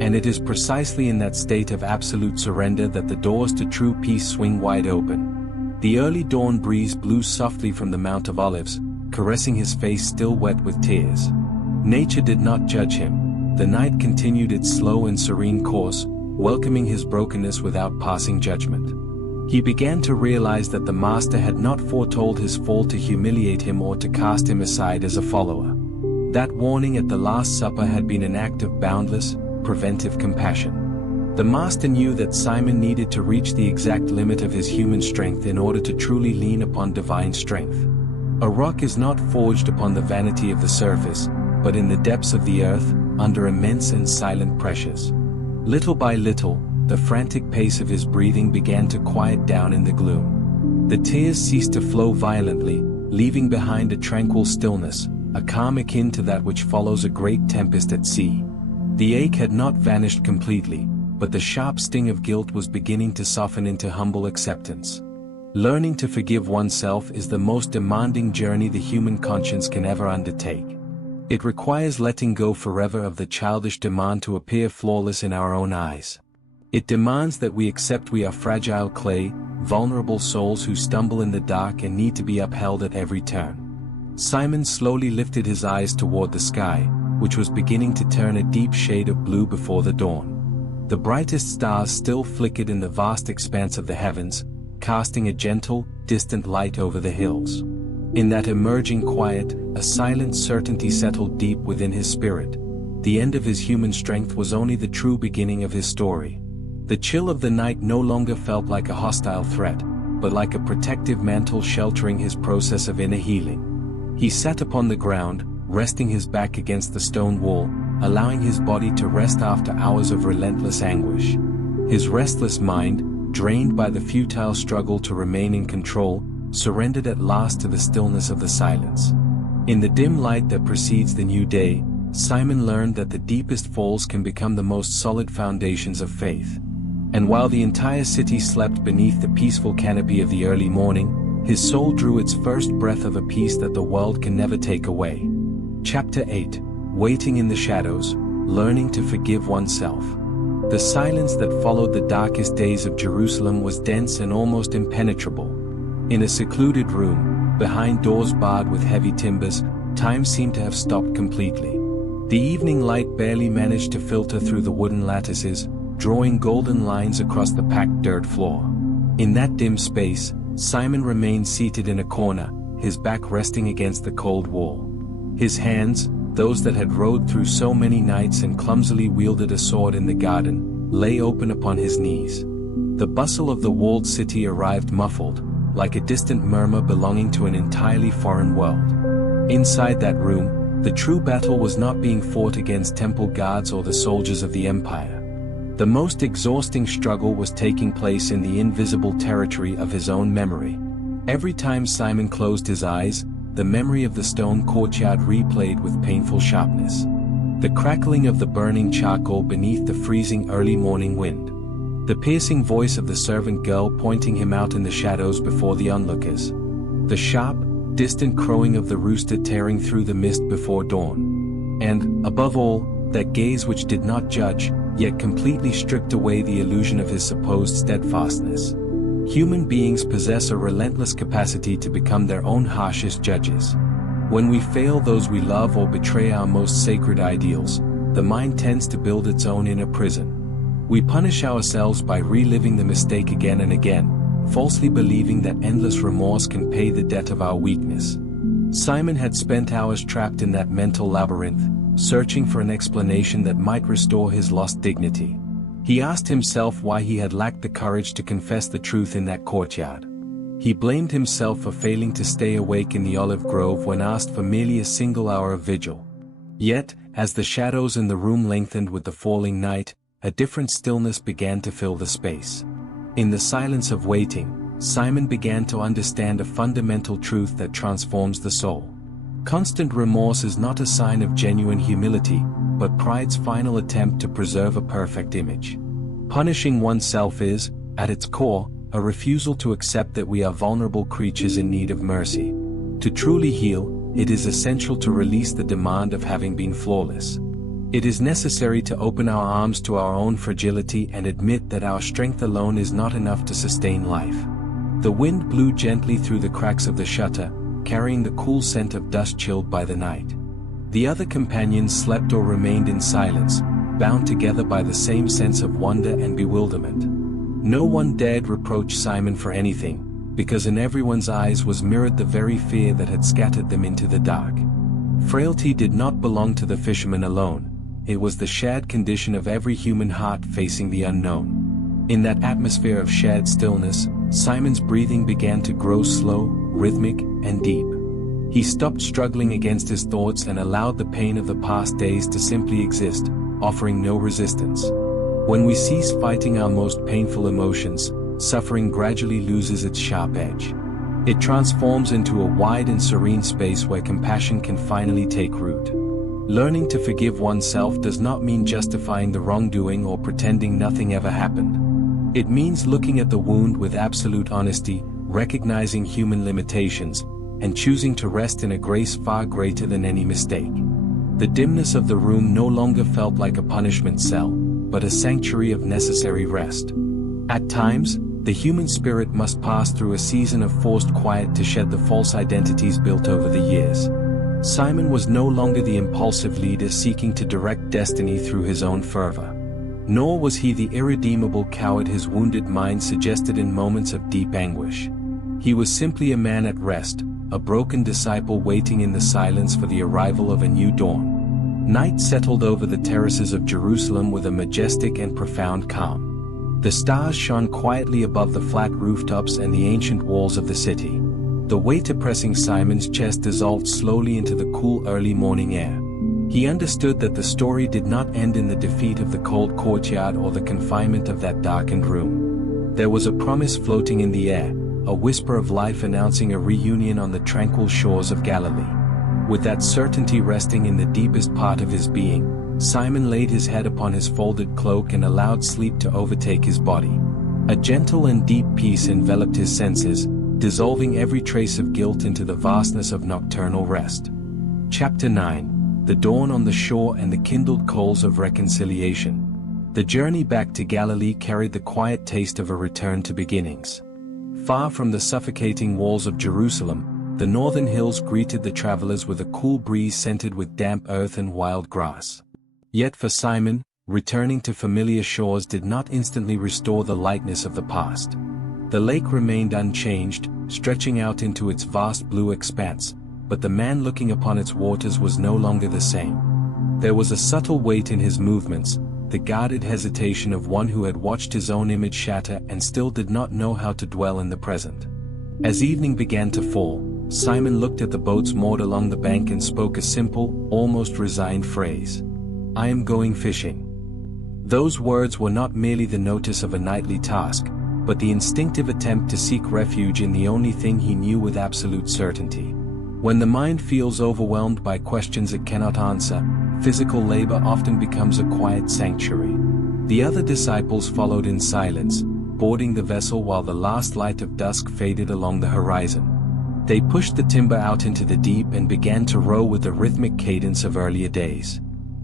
And it is precisely in that state of absolute surrender that the doors to true peace swing wide open. The early dawn breeze blew softly from the Mount of Olives, caressing his face still wet with tears. Nature did not judge him. The night continued its slow and serene course, welcoming his brokenness without passing judgment. He began to realize that the master had not foretold his fall to humiliate him or to cast him aside as a follower. That warning at the Last Supper had been an act of boundless, preventive compassion. The master knew that Simon needed to reach the exact limit of his human strength in order to truly lean upon divine strength. A rock is not forged upon the vanity of the surface, but in the depths of the earth, under immense and silent pressures. Little by little, the frantic pace of his breathing began to quiet down in the gloom. The tears ceased to flow violently, leaving behind a tranquil stillness, a calm akin to that which follows a great tempest at sea. The ache had not vanished completely, but the sharp sting of guilt was beginning to soften into humble acceptance. Learning to forgive oneself is the most demanding journey the human conscience can ever undertake. It requires letting go forever of the childish demand to appear flawless in our own eyes. It demands that we accept we are fragile clay, vulnerable souls who stumble in the dark and need to be upheld at every turn. Simon slowly lifted his eyes toward the sky, which was beginning to turn a deep shade of blue before the dawn. The brightest stars still flickered in the vast expanse of the heavens, casting a gentle, distant light over the hills. In that emerging quiet, a silent certainty settled deep within his spirit. The end of his human strength was only the true beginning of his story. The chill of the night no longer felt like a hostile threat, but like a protective mantle sheltering his process of inner healing. He sat upon the ground, resting his back against the stone wall, allowing his body to rest after hours of relentless anguish. His restless mind, drained by the futile struggle to remain in control, surrendered at last to the stillness of the silence. In the dim light that precedes the new day, Simon learned that the deepest falls can become the most solid foundations of faith. And while the entire city slept beneath the peaceful canopy of the early morning, his soul drew its first breath of a peace that the world can never take away. Chapter 8. Waiting in the Shadows, Learning to Forgive Oneself. The silence that followed the darkest days of Jerusalem was dense and almost impenetrable. In a secluded room, behind doors barred with heavy timbers, time seemed to have stopped completely. The evening light barely managed to filter through the wooden lattices, drawing golden lines across the packed dirt floor. In that dim space, Simon remained seated in a corner, his back resting against the cold wall. His hands, those that had rode through so many nights and clumsily wielded a sword in the garden, lay open upon his knees. The bustle of the walled city arrived muffled, like a distant murmur belonging to an entirely foreign world. Inside that room, the true battle was not being fought against temple guards or the soldiers of the empire. The most exhausting struggle was taking place in the invisible territory of his own memory. Every time Simon closed his eyes, the memory of the stone courtyard replayed with painful sharpness. The crackling of the burning charcoal beneath the freezing early morning wind. The piercing voice of the servant girl pointing him out in the shadows before the onlookers. The sharp, distant crowing of the rooster tearing through the mist before dawn. And, above all, that gaze which did not judge, yet completely stripped away the illusion of his supposed steadfastness. Human beings possess a relentless capacity to become their own harshest judges. When we fail those we love or betray our most sacred ideals, the mind tends to build its own inner prison. We punish ourselves by reliving the mistake again and again, falsely believing that endless remorse can pay the debt of our weakness. Simon had spent hours trapped in that mental labyrinth, searching for an explanation that might restore his lost dignity. He asked himself why he had lacked the courage to confess the truth in that courtyard. He blamed himself for failing to stay awake in the olive grove when asked for merely a single hour of vigil. Yet, as the shadows in the room lengthened with the falling night, a different stillness began to fill the space. In the silence of waiting, Simon began to understand a fundamental truth that transforms the soul. Constant remorse is not a sign of genuine humility, but pride's final attempt to preserve a perfect image. Punishing oneself is, at its core, a refusal to accept that we are vulnerable creatures in need of mercy. To truly heal, it is essential to release the demand of having been flawless. It is necessary to open our arms to our own fragility and admit that our strength alone is not enough to sustain life. The wind blew gently through the cracks of the shutter, carrying the cool scent of dust chilled by the night. The other companions slept or remained in silence, bound together by the same sense of wonder and bewilderment. No one dared reproach Simon for anything, because in everyone's eyes was mirrored the very fear that had scattered them into the dark. Frailty did not belong to the fisherman alone, it was the shared condition of every human heart facing the unknown. In that atmosphere of shared stillness, Simon's breathing began to grow slow, rhythmic, and deep. He stopped struggling against his thoughts and allowed the pain of the past days to simply exist, offering no resistance. When we cease fighting our most painful emotions, suffering gradually loses its sharp edge. It transforms into a wide and serene space where compassion can finally take root. Learning to forgive oneself does not mean justifying the wrongdoing or pretending nothing ever happened. It means looking at the wound with absolute honesty, recognizing human limitations, and choosing to rest in a grace far greater than any mistake. The dimness of the room no longer felt like a punishment cell, but a sanctuary of necessary rest. At times, the human spirit must pass through a season of forced quiet to shed the false identities built over the years. Simon was no longer the impulsive leader seeking to direct destiny through his own fervor. Nor was he the irredeemable coward his wounded mind suggested in moments of deep anguish. He was simply a man at rest, a broken disciple waiting in the silence for the arrival of a new dawn. Night settled over the terraces of Jerusalem with a majestic and profound calm. The stars shone quietly above the flat rooftops and the ancient walls of the city. The weight oppressing Simon's chest dissolved slowly into the cool early morning air. He understood that the story did not end in the defeat of the cold courtyard or the confinement of that darkened room. There was a promise floating in the air, a whisper of life announcing a reunion on the tranquil shores of Galilee. With that certainty resting in the deepest part of his being, Simon laid his head upon his folded cloak and allowed sleep to overtake his body. A gentle and deep peace enveloped his senses, dissolving every trace of guilt into the vastness of nocturnal rest. Chapter 9: The Dawn on the Shore and the Kindled Coals of Reconciliation. The journey back to Galilee carried the quiet taste of a return to beginnings. Far from the suffocating walls of Jerusalem, the northern hills greeted the travelers with a cool breeze scented with damp earth and wild grass. Yet for Simon, returning to familiar shores did not instantly restore the lightness of the past. The lake remained unchanged, stretching out into its vast blue expanse, but the man looking upon its waters was no longer the same. There was a subtle weight in his movements, the guarded hesitation of one who had watched his own image shatter and still did not know how to dwell in the present. As evening began to fall, Simon looked at the boats moored along the bank and spoke a simple, almost resigned phrase. "I am going fishing." Those words were not merely the notice of a nightly task, but the instinctive attempt to seek refuge in the only thing he knew with absolute certainty. When the mind feels overwhelmed by questions it cannot answer, physical labor often becomes a quiet sanctuary. The other disciples followed in silence, boarding the vessel while the last light of dusk faded along the horizon. They pushed the timber out into the deep and began to row with the rhythmic cadence of earlier days.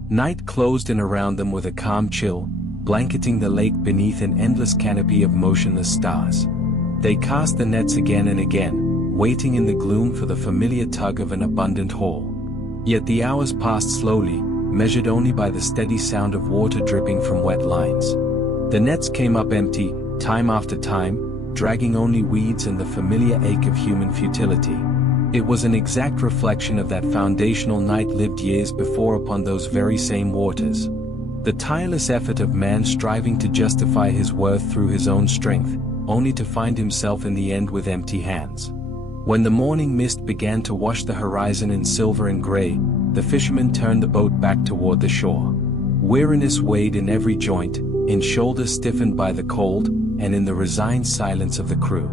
Night closed in around them with a calm chill, blanketing the lake beneath an endless canopy of motionless stars. They cast the nets again and again, waiting in the gloom for the familiar tug of an abundant haul. Yet the hours passed slowly, measured only by the steady sound of water dripping from wet lines. The nets came up empty, time after time, dragging only weeds and the familiar ache of human futility. It was an exact reflection of that foundational night lived years before upon those very same waters. The tireless effort of man striving to justify his worth through his own strength, only to find himself in the end with empty hands. When the morning mist began to wash the horizon in silver and gray, the fisherman turned the boat back toward the shore. Weariness weighed in every joint, in shoulders stiffened by the cold, and in the resigned silence of the crew.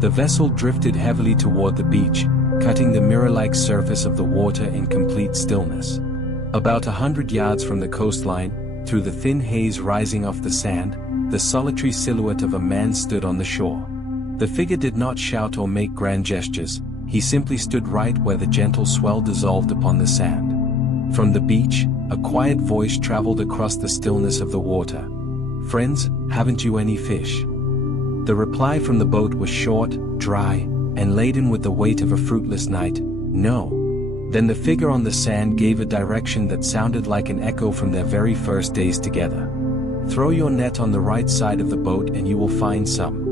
The vessel drifted heavily toward the beach, cutting the mirror-like surface of the water in complete stillness. About 100 yards from the coastline, through the thin haze rising off the sand, the solitary silhouette of a man stood on the shore. The figure did not shout or make grand gestures, he simply stood right where the gentle swell dissolved upon the sand. From the beach, a quiet voice traveled across the stillness of the water. "Friends, haven't you any fish?" The reply from the boat was short, dry, and laden with the weight of a fruitless night, "No." Then the figure on the sand gave a direction that sounded like an echo from their very first days together. "Throw your net on the right side of the boat and you will find some."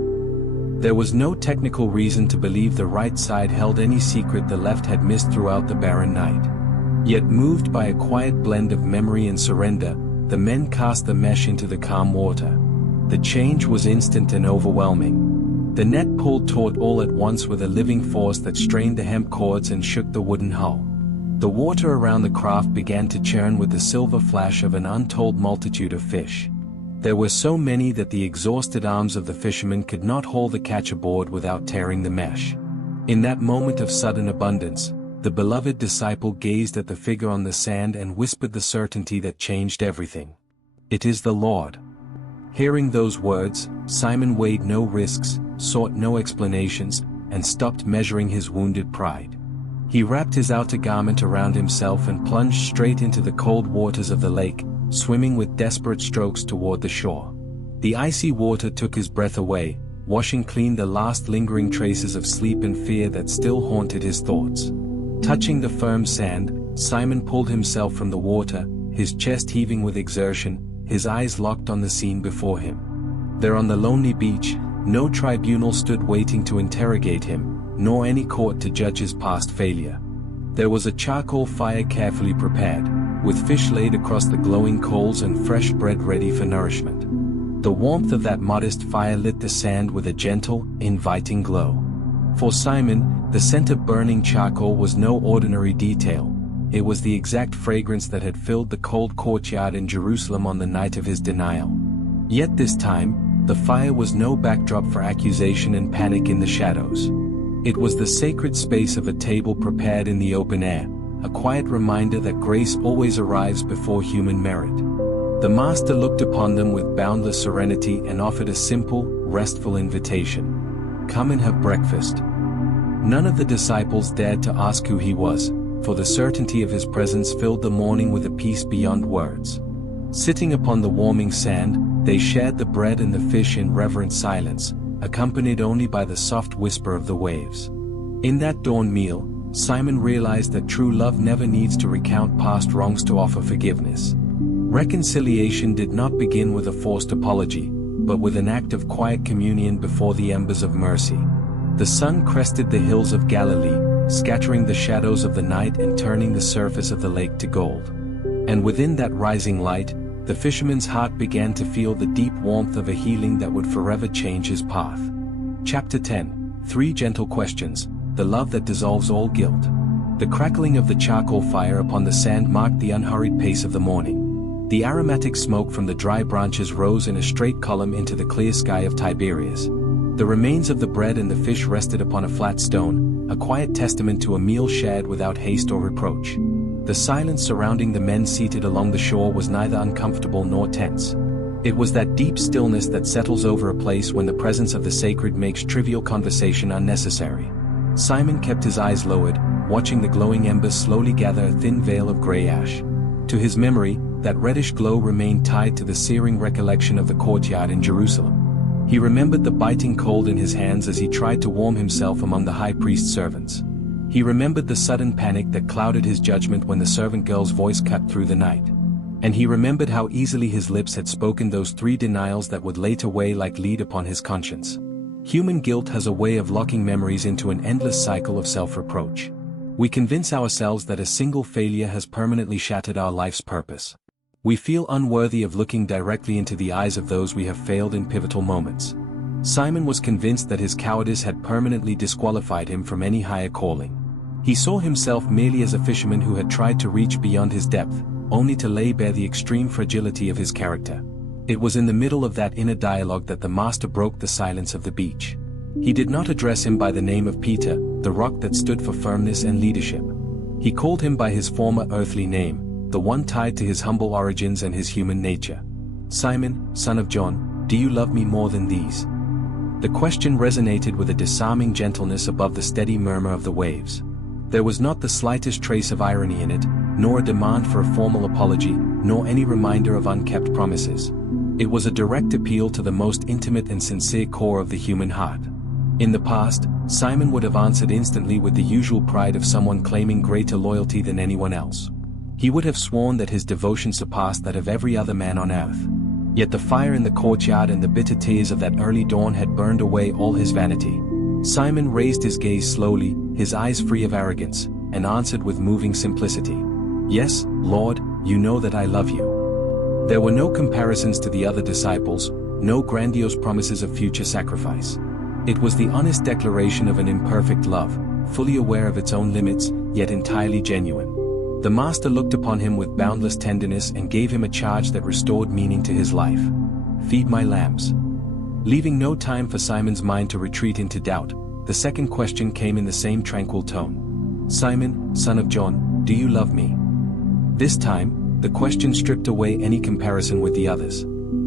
There was no technical reason to believe the right side held any secret the left had missed throughout the barren night. Yet moved by a quiet blend of memory and surrender, the men cast the mesh into the calm water. The change was instant and overwhelming. The net pulled taut all at once with a living force that strained the hemp cords and shook the wooden hull. The water around the craft began to churn with the silver flash of an untold multitude of fish. There were so many that the exhausted arms of the fisherman could not haul the catch aboard without tearing the mesh. In that moment of sudden abundance, the beloved disciple gazed at the figure on the sand and whispered the certainty that changed everything. "It is the Lord." Hearing those words, Simon weighed no risks, sought no explanations, and stopped measuring his wounded pride. He wrapped his outer garment around himself and plunged straight into the cold waters of the lake, swimming with desperate strokes toward the shore. The icy water took his breath away, washing clean the last lingering traces of sleep and fear that still haunted his thoughts. Touching the firm sand, Simon pulled himself from the water, his chest heaving with exertion, his eyes locked on the scene before him. There on the lonely beach, no tribunal stood waiting to interrogate him, nor any court to judge his past failure. There was a charcoal fire carefully prepared, with fish laid across the glowing coals and fresh bread ready for nourishment. The warmth of that modest fire lit the sand with a gentle, inviting glow. For Simon, the scent of burning charcoal was no ordinary detail. It was the exact fragrance that had filled the cold courtyard in Jerusalem on the night of his denial. Yet this time, the fire was no backdrop for accusation and panic in the shadows. It was the sacred space of a table prepared in the open air, a quiet reminder that grace always arrives before human merit. The Master looked upon them with boundless serenity and offered a simple, restful invitation. "Come and have breakfast." None of the disciples dared to ask who he was, for the certainty of his presence filled the morning with a peace beyond words. Sitting upon the warming sand, they shared the bread and the fish in reverent silence, accompanied only by the soft whisper of the waves. In that dawn meal, Simon realized that true love never needs to recount past wrongs to offer forgiveness. Reconciliation did not begin with a forced apology, but with an act of quiet communion before the embers of mercy. The sun crested the hills of Galilee, scattering the shadows of the night and turning the surface of the lake to gold. And within that rising light, the fisherman's heart began to feel the deep warmth of a healing that would forever change his path. Chapter 10. 3 Gentle Questions, the Love That Dissolves All Guilt. The crackling of the charcoal fire upon the sand marked the unhurried pace of the morning. The aromatic smoke from the dry branches rose in a straight column into the clear sky of Tiberias. The remains of the bread and the fish rested upon a flat stone, a quiet testament to a meal shared without haste or reproach. The silence surrounding the men seated along the shore was neither uncomfortable nor tense. It was that deep stillness that settles over a place when the presence of the sacred makes trivial conversation unnecessary. Simon kept his eyes lowered, watching the glowing embers slowly gather a thin veil of gray ash. To his memory, that reddish glow remained tied to the searing recollection of the courtyard in Jerusalem. He remembered the biting cold in his hands as he tried to warm himself among the high priest's servants. He remembered the sudden panic that clouded his judgment when the servant girl's voice cut through the night. And he remembered how easily his lips had spoken those 3 denials that would later weigh like lead upon his conscience. Human guilt has a way of locking memories into an endless cycle of self-reproach. We convince ourselves that a single failure has permanently shattered our life's purpose. We feel unworthy of looking directly into the eyes of those we have failed in pivotal moments. Simon was convinced that his cowardice had permanently disqualified him from any higher calling. He saw himself merely as a fisherman who had tried to reach beyond his depth, only to lay bare the extreme fragility of his character. It was in the middle of that inner dialogue that the Master broke the silence of the beach. He did not address him by the name of Peter, the rock that stood for firmness and leadership. He called him by his former earthly name, the one tied to his humble origins and his human nature. "Simon, son of John, do you love me more than these?" The question resonated with a disarming gentleness above the steady murmur of the waves. There was not the slightest trace of irony in it, nor a demand for a formal apology, nor any reminder of unkept promises. It was a direct appeal to the most intimate and sincere core of the human heart. In the past, Simon would have answered instantly with the usual pride of someone claiming greater loyalty than anyone else. He would have sworn that his devotion surpassed that of every other man on earth. Yet the fire in the courtyard and the bitter tears of that early dawn had burned away all his vanity. Simon raised his gaze slowly, his eyes free of arrogance, and answered with moving simplicity. "Yes, Lord, you know that I love you." There were no comparisons to the other disciples, no grandiose promises of future sacrifice. It was the honest declaration of an imperfect love, fully aware of its own limits, yet entirely genuine. The Master looked upon him with boundless tenderness and gave him a charge that restored meaning to his life. "Feed my lambs." Leaving no time for Simon's mind to retreat into doubt, the second question came in the same tranquil tone. "Simon, son of John, do you love me?" This time, the question stripped away any comparison with the others.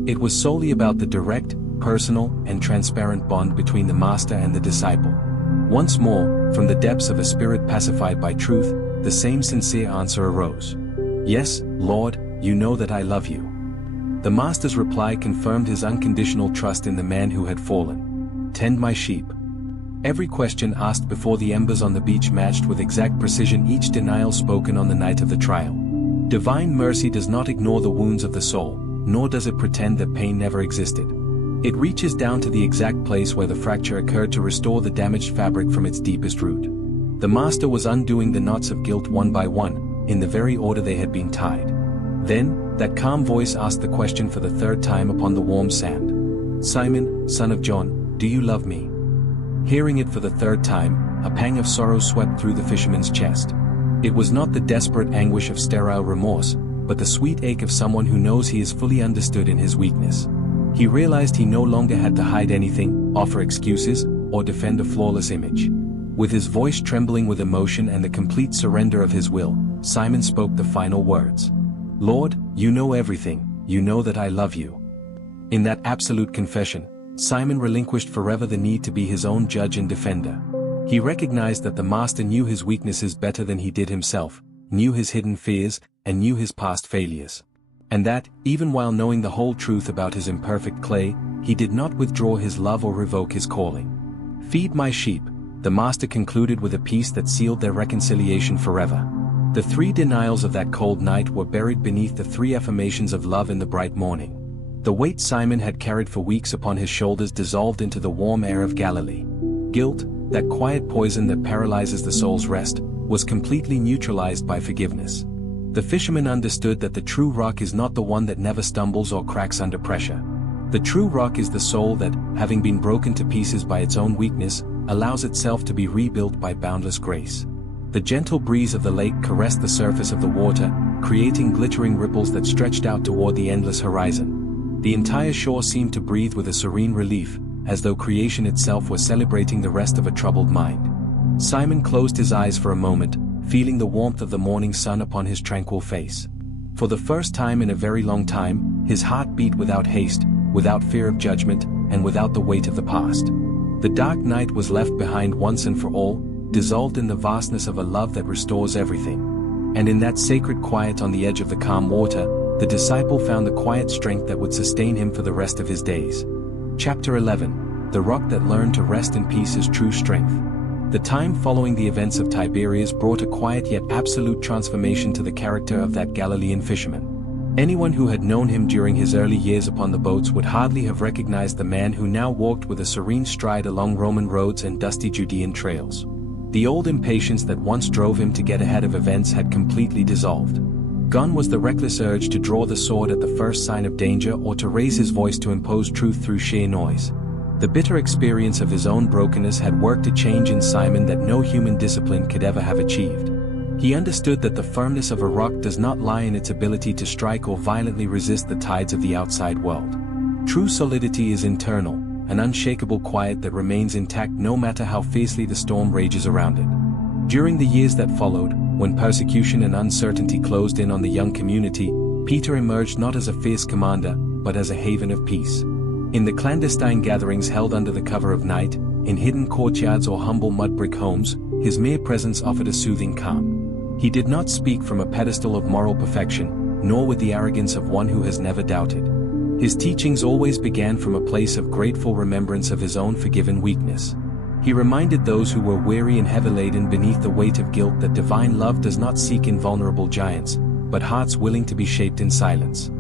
It was solely about the direct, personal, and transparent bond between the Master and the disciple. Once more, from the depths of a spirit pacified by truth, the same sincere answer arose. "Yes, Lord, you know that I love you." The Master's reply confirmed his unconditional trust in the man who had fallen. "Tend my sheep." Every question asked before the embers on the beach matched with exact precision each denial spoken on the night of the trial. Divine mercy does not ignore the wounds of the soul, nor does it pretend that pain never existed. It reaches down to the exact place where the fracture occurred to restore the damaged fabric from its deepest root. The Master was undoing the knots of guilt one by one, in the very order they had been tied. Then, that calm voice asked the question for the third time upon the warm sand. "Simon, son of John, do you love me?" Hearing it for the third time, a pang of sorrow swept through the fisherman's chest. It was not the desperate anguish of sterile remorse, but the sweet ache of someone who knows he is fully understood in his weakness. He realized he no longer had to hide anything, offer excuses, or defend a flawless image. With his voice trembling with emotion and the complete surrender of his will, Simon spoke the final words. "Lord, you know everything, you know that I love you." In that absolute confession, Simon relinquished forever the need to be his own judge and defender. He recognized that the Master knew his weaknesses better than he did himself, knew his hidden fears, and knew his past failures. And that, even while knowing the whole truth about his imperfect clay, he did not withdraw his love or revoke his calling. "Feed my sheep," the Master concluded with a peace that sealed their reconciliation forever. The three denials of that cold night were buried beneath the three affirmations of love in the bright morning. The weight Simon had carried for weeks upon his shoulders dissolved into the warm air of Galilee. Guilt, that quiet poison that paralyzes the soul's rest, was completely neutralized by forgiveness. The fisherman understood that the true rock is not the one that never stumbles or cracks under pressure. The true rock is the soul that, having been broken to pieces by its own weakness, allows itself to be rebuilt by boundless grace. The gentle breeze of the lake caressed the surface of the water, creating glittering ripples that stretched out toward the endless horizon. The entire shore seemed to breathe with a serene relief, as though creation itself was celebrating the rest of a troubled mind. Simon closed his eyes for a moment, feeling the warmth of the morning sun upon his tranquil face. For the first time in a very long time, his heart beat without haste, without fear of judgment, and without the weight of the past. The dark night was left behind once and for all, dissolved in the vastness of a love that restores everything. And in that sacred quiet on the edge of the calm water, the disciple found the quiet strength that would sustain him for the rest of his days. Chapter 11. The rock that learned to rest in peace is true strength. The time following the events of Tiberias brought a quiet yet absolute transformation to the character of that Galilean fisherman. Anyone who had known him during his early years upon the boats would hardly have recognized the man who now walked with a serene stride along Roman roads and dusty Judean trails. The old impatience that once drove him to get ahead of events had completely dissolved. Gone was the reckless urge to draw the sword at the first sign of danger or to raise his voice to impose truth through sheer noise. The bitter experience of his own brokenness had worked a change in Simon that no human discipline could ever have achieved. He understood that the firmness of a rock does not lie in its ability to strike or violently resist the tides of the outside world. True solidity is internal, an unshakable quiet that remains intact no matter how fiercely the storm rages around it. During the years that followed, when persecution and uncertainty closed in on the young community, Peter emerged not as a fierce commander, but as a haven of peace. In the clandestine gatherings held under the cover of night, in hidden courtyards or humble mud-brick homes, his mere presence offered a soothing calm. He did not speak from a pedestal of moral perfection, nor with the arrogance of one who has never doubted. His teachings always began from a place of grateful remembrance of his own forgiven weakness. He reminded those who were weary and heavy-laden beneath the weight of guilt that divine love does not seek invulnerable giants, but hearts willing to be shaped in silence.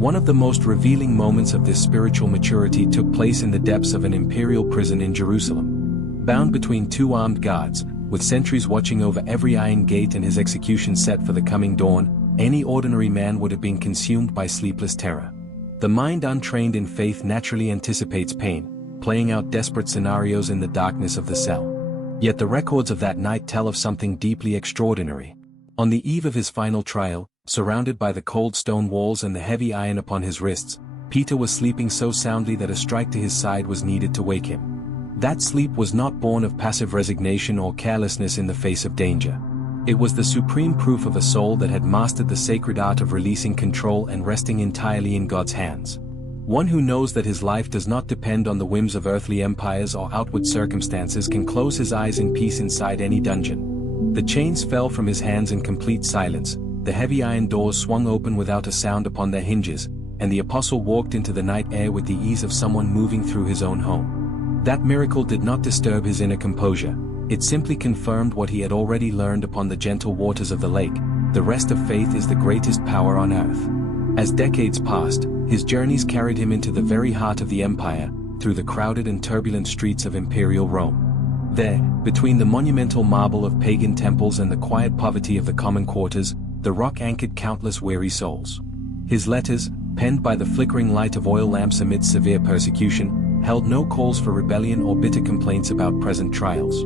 One of the most revealing moments of this spiritual maturity took place in the depths of an imperial prison in Jerusalem. Bound between two armed guards, with sentries watching over every iron gate and his execution set for the coming dawn, any ordinary man would have been consumed by sleepless terror. The mind untrained in faith naturally anticipates pain, playing out desperate scenarios in the darkness of the cell. Yet the records of that night tell of something deeply extraordinary. On the eve of his final trial, surrounded by the cold stone walls and the heavy iron upon his wrists, Peter was sleeping so soundly that a strike to his side was needed to wake him. That sleep was not born of passive resignation or carelessness in the face of danger. It was the supreme proof of a soul that had mastered the sacred art of releasing control and resting entirely in God's hands. One who knows that his life does not depend on the whims of earthly empires or outward circumstances can close his eyes in peace inside any dungeon. The chains fell from his hands in complete silence, the heavy iron doors swung open without a sound upon their hinges, and the apostle walked into the night air with the ease of someone moving through his own home. That miracle did not disturb his inner composure, it simply confirmed what he had already learned upon the gentle waters of the lake: the rest of faith is the greatest power on earth. As decades passed, his journeys carried him into the very heart of the empire, through the crowded and turbulent streets of imperial Rome. There, between the monumental marble of pagan temples and the quiet poverty of the common quarters, the rock anchored countless weary souls. His letters, penned by the flickering light of oil lamps amidst severe persecution, held no calls for rebellion or bitter complaints about present trials.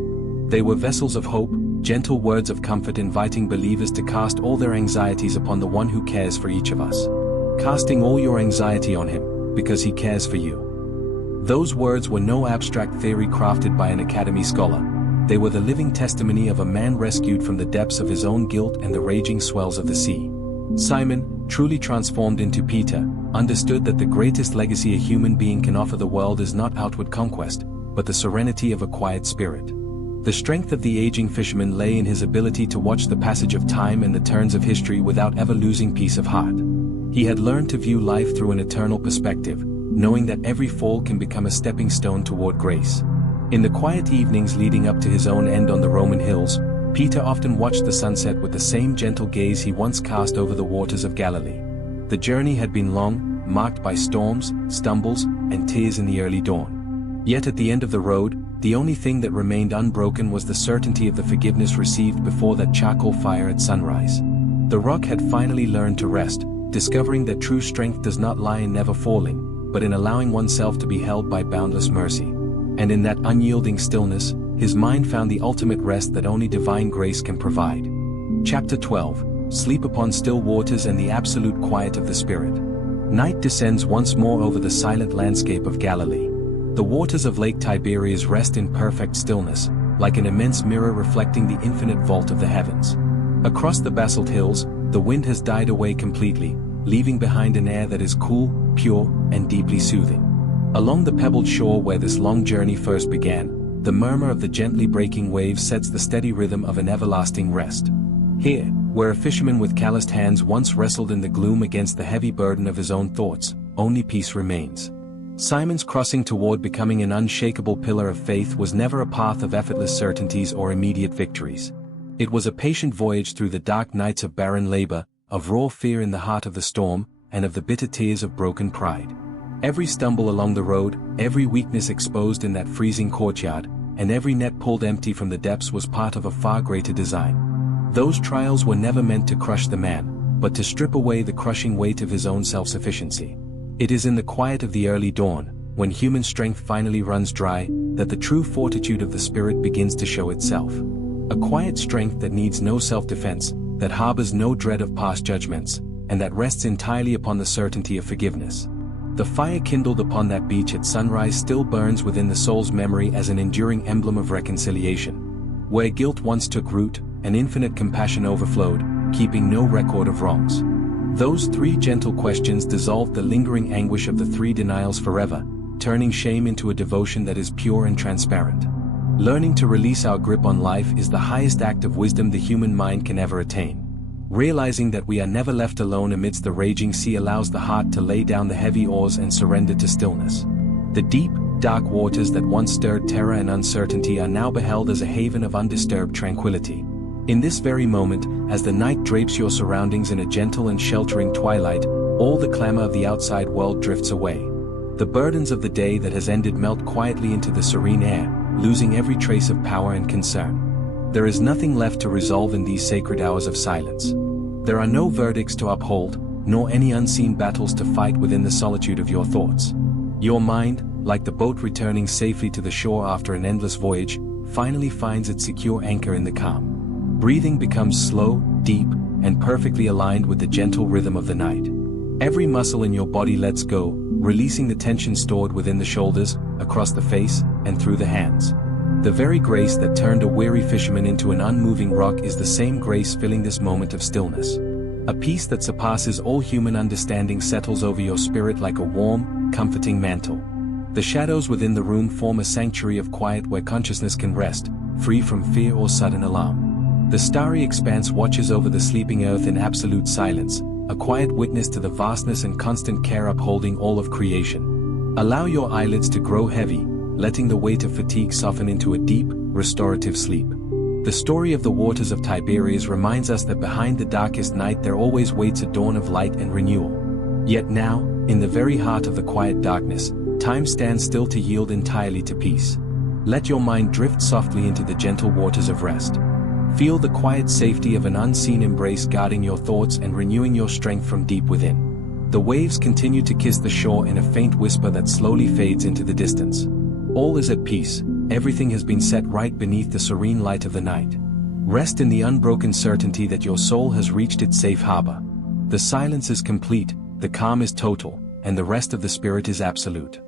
They were vessels of hope, gentle words of comfort inviting believers to cast all their anxieties upon the one who cares for each of us. Casting all your anxiety on him, because he cares for you. Those words were no abstract theory crafted by an academy scholar. They were the living testimony of a man rescued from the depths of his own guilt and the raging swells of the sea. Simon, truly transformed into Peter, understood that the greatest legacy a human being can offer the world is not outward conquest, but the serenity of a quiet spirit. The strength of the aging fisherman lay in his ability to watch the passage of time and the turns of history without ever losing peace of heart. He had learned to view life through an eternal perspective, knowing that every fall can become a stepping stone toward grace. In the quiet evenings leading up to his own end on the Roman hills, Peter often watched the sunset with the same gentle gaze he once cast over the waters of Galilee. The journey had been long, marked by storms, stumbles, and tears in the early dawn. Yet at the end of the road, the only thing that remained unbroken was the certainty of the forgiveness received before that charcoal fire at sunrise. The rock had finally learned to rest, discovering that true strength does not lie in never falling, but in allowing oneself to be held by boundless mercy. And in that unyielding stillness, his mind found the ultimate rest that only divine grace can provide. Chapter 12. Sleep upon still waters and the absolute quiet of the spirit. Night descends once more over the silent landscape of Galilee. The waters of Lake Tiberias rest in perfect stillness, like an immense mirror reflecting the infinite vault of the heavens. Across the basalt hills, the wind has died away completely, leaving behind an air that is cool, pure, and deeply soothing. Along the pebbled shore where this long journey first began, the murmur of the gently breaking waves sets the steady rhythm of an everlasting rest. Here, where a fisherman with calloused hands once wrestled in the gloom against the heavy burden of his own thoughts, only peace remains. Simon's crossing toward becoming an unshakable pillar of faith was never a path of effortless certainties or immediate victories. It was a patient voyage through the dark nights of barren labor, of raw fear in the heart of the storm, and of the bitter tears of broken pride. Every stumble along the road, every weakness exposed in that freezing courtyard, and every net pulled empty from the depths was part of a far greater design. Those trials were never meant to crush the man, but to strip away the crushing weight of his own self-sufficiency. It is in the quiet of the early dawn, when human strength finally runs dry, that the true fortitude of the spirit begins to show itself. A quiet strength that needs no self-defense, that harbors no dread of past judgments, and that rests entirely upon the certainty of forgiveness. The fire kindled upon that beach at sunrise still burns within the soul's memory as an enduring emblem of reconciliation. Where guilt once took root, an infinite compassion overflowed, keeping no record of wrongs. Those three gentle questions dissolved the lingering anguish of the three denials forever, turning shame into a devotion that is pure and transparent. Learning to release our grip on life is the highest act of wisdom the human mind can ever attain. Realizing that we are never left alone amidst the raging sea allows the heart to lay down the heavy oars and surrender to stillness. The deep, dark waters that once stirred terror and uncertainty are now beheld as a haven of undisturbed tranquility. In this very moment, as the night drapes your surroundings in a gentle and sheltering twilight, all the clamor of the outside world drifts away. The burdens of the day that has ended melt quietly into the serene air, losing every trace of power and concern. There is nothing left to resolve in these sacred hours of silence. There are no verdicts to uphold, nor any unseen battles to fight within the solitude of your thoughts. Your mind, like the boat returning safely to the shore after an endless voyage, finally finds its secure anchor in the calm. Breathing becomes slow, deep, and perfectly aligned with the gentle rhythm of the night. Every muscle in your body lets go, releasing the tension stored within the shoulders, across the face, and through the hands. The very grace that turned a weary fisherman into an unmoving rock is the same grace filling this moment of stillness. A peace that surpasses all human understanding settles over your spirit like a warm, comforting mantle. The shadows within the room form a sanctuary of quiet where consciousness can rest, free from fear or sudden alarm. The starry expanse watches over the sleeping earth in absolute silence, a quiet witness to the vastness and constant care upholding all of creation. Allow your eyelids to grow heavy, letting the weight of fatigue soften into a deep, restorative sleep. The story of the waters of Tiberias reminds us that behind the darkest night there always waits a dawn of light and renewal. Yet now, in the very heart of the quiet darkness, time stands still to yield entirely to peace. Let your mind drift softly into the gentle waters of rest. Feel the quiet safety of an unseen embrace guarding your thoughts and renewing your strength from deep within. The waves continue to kiss the shore in a faint whisper that slowly fades into the distance. All is at peace, everything has been set right beneath the serene light of the night. Rest in the unbroken certainty that your soul has reached its safe harbor. The silence is complete, the calm is total, and the rest of the spirit is absolute.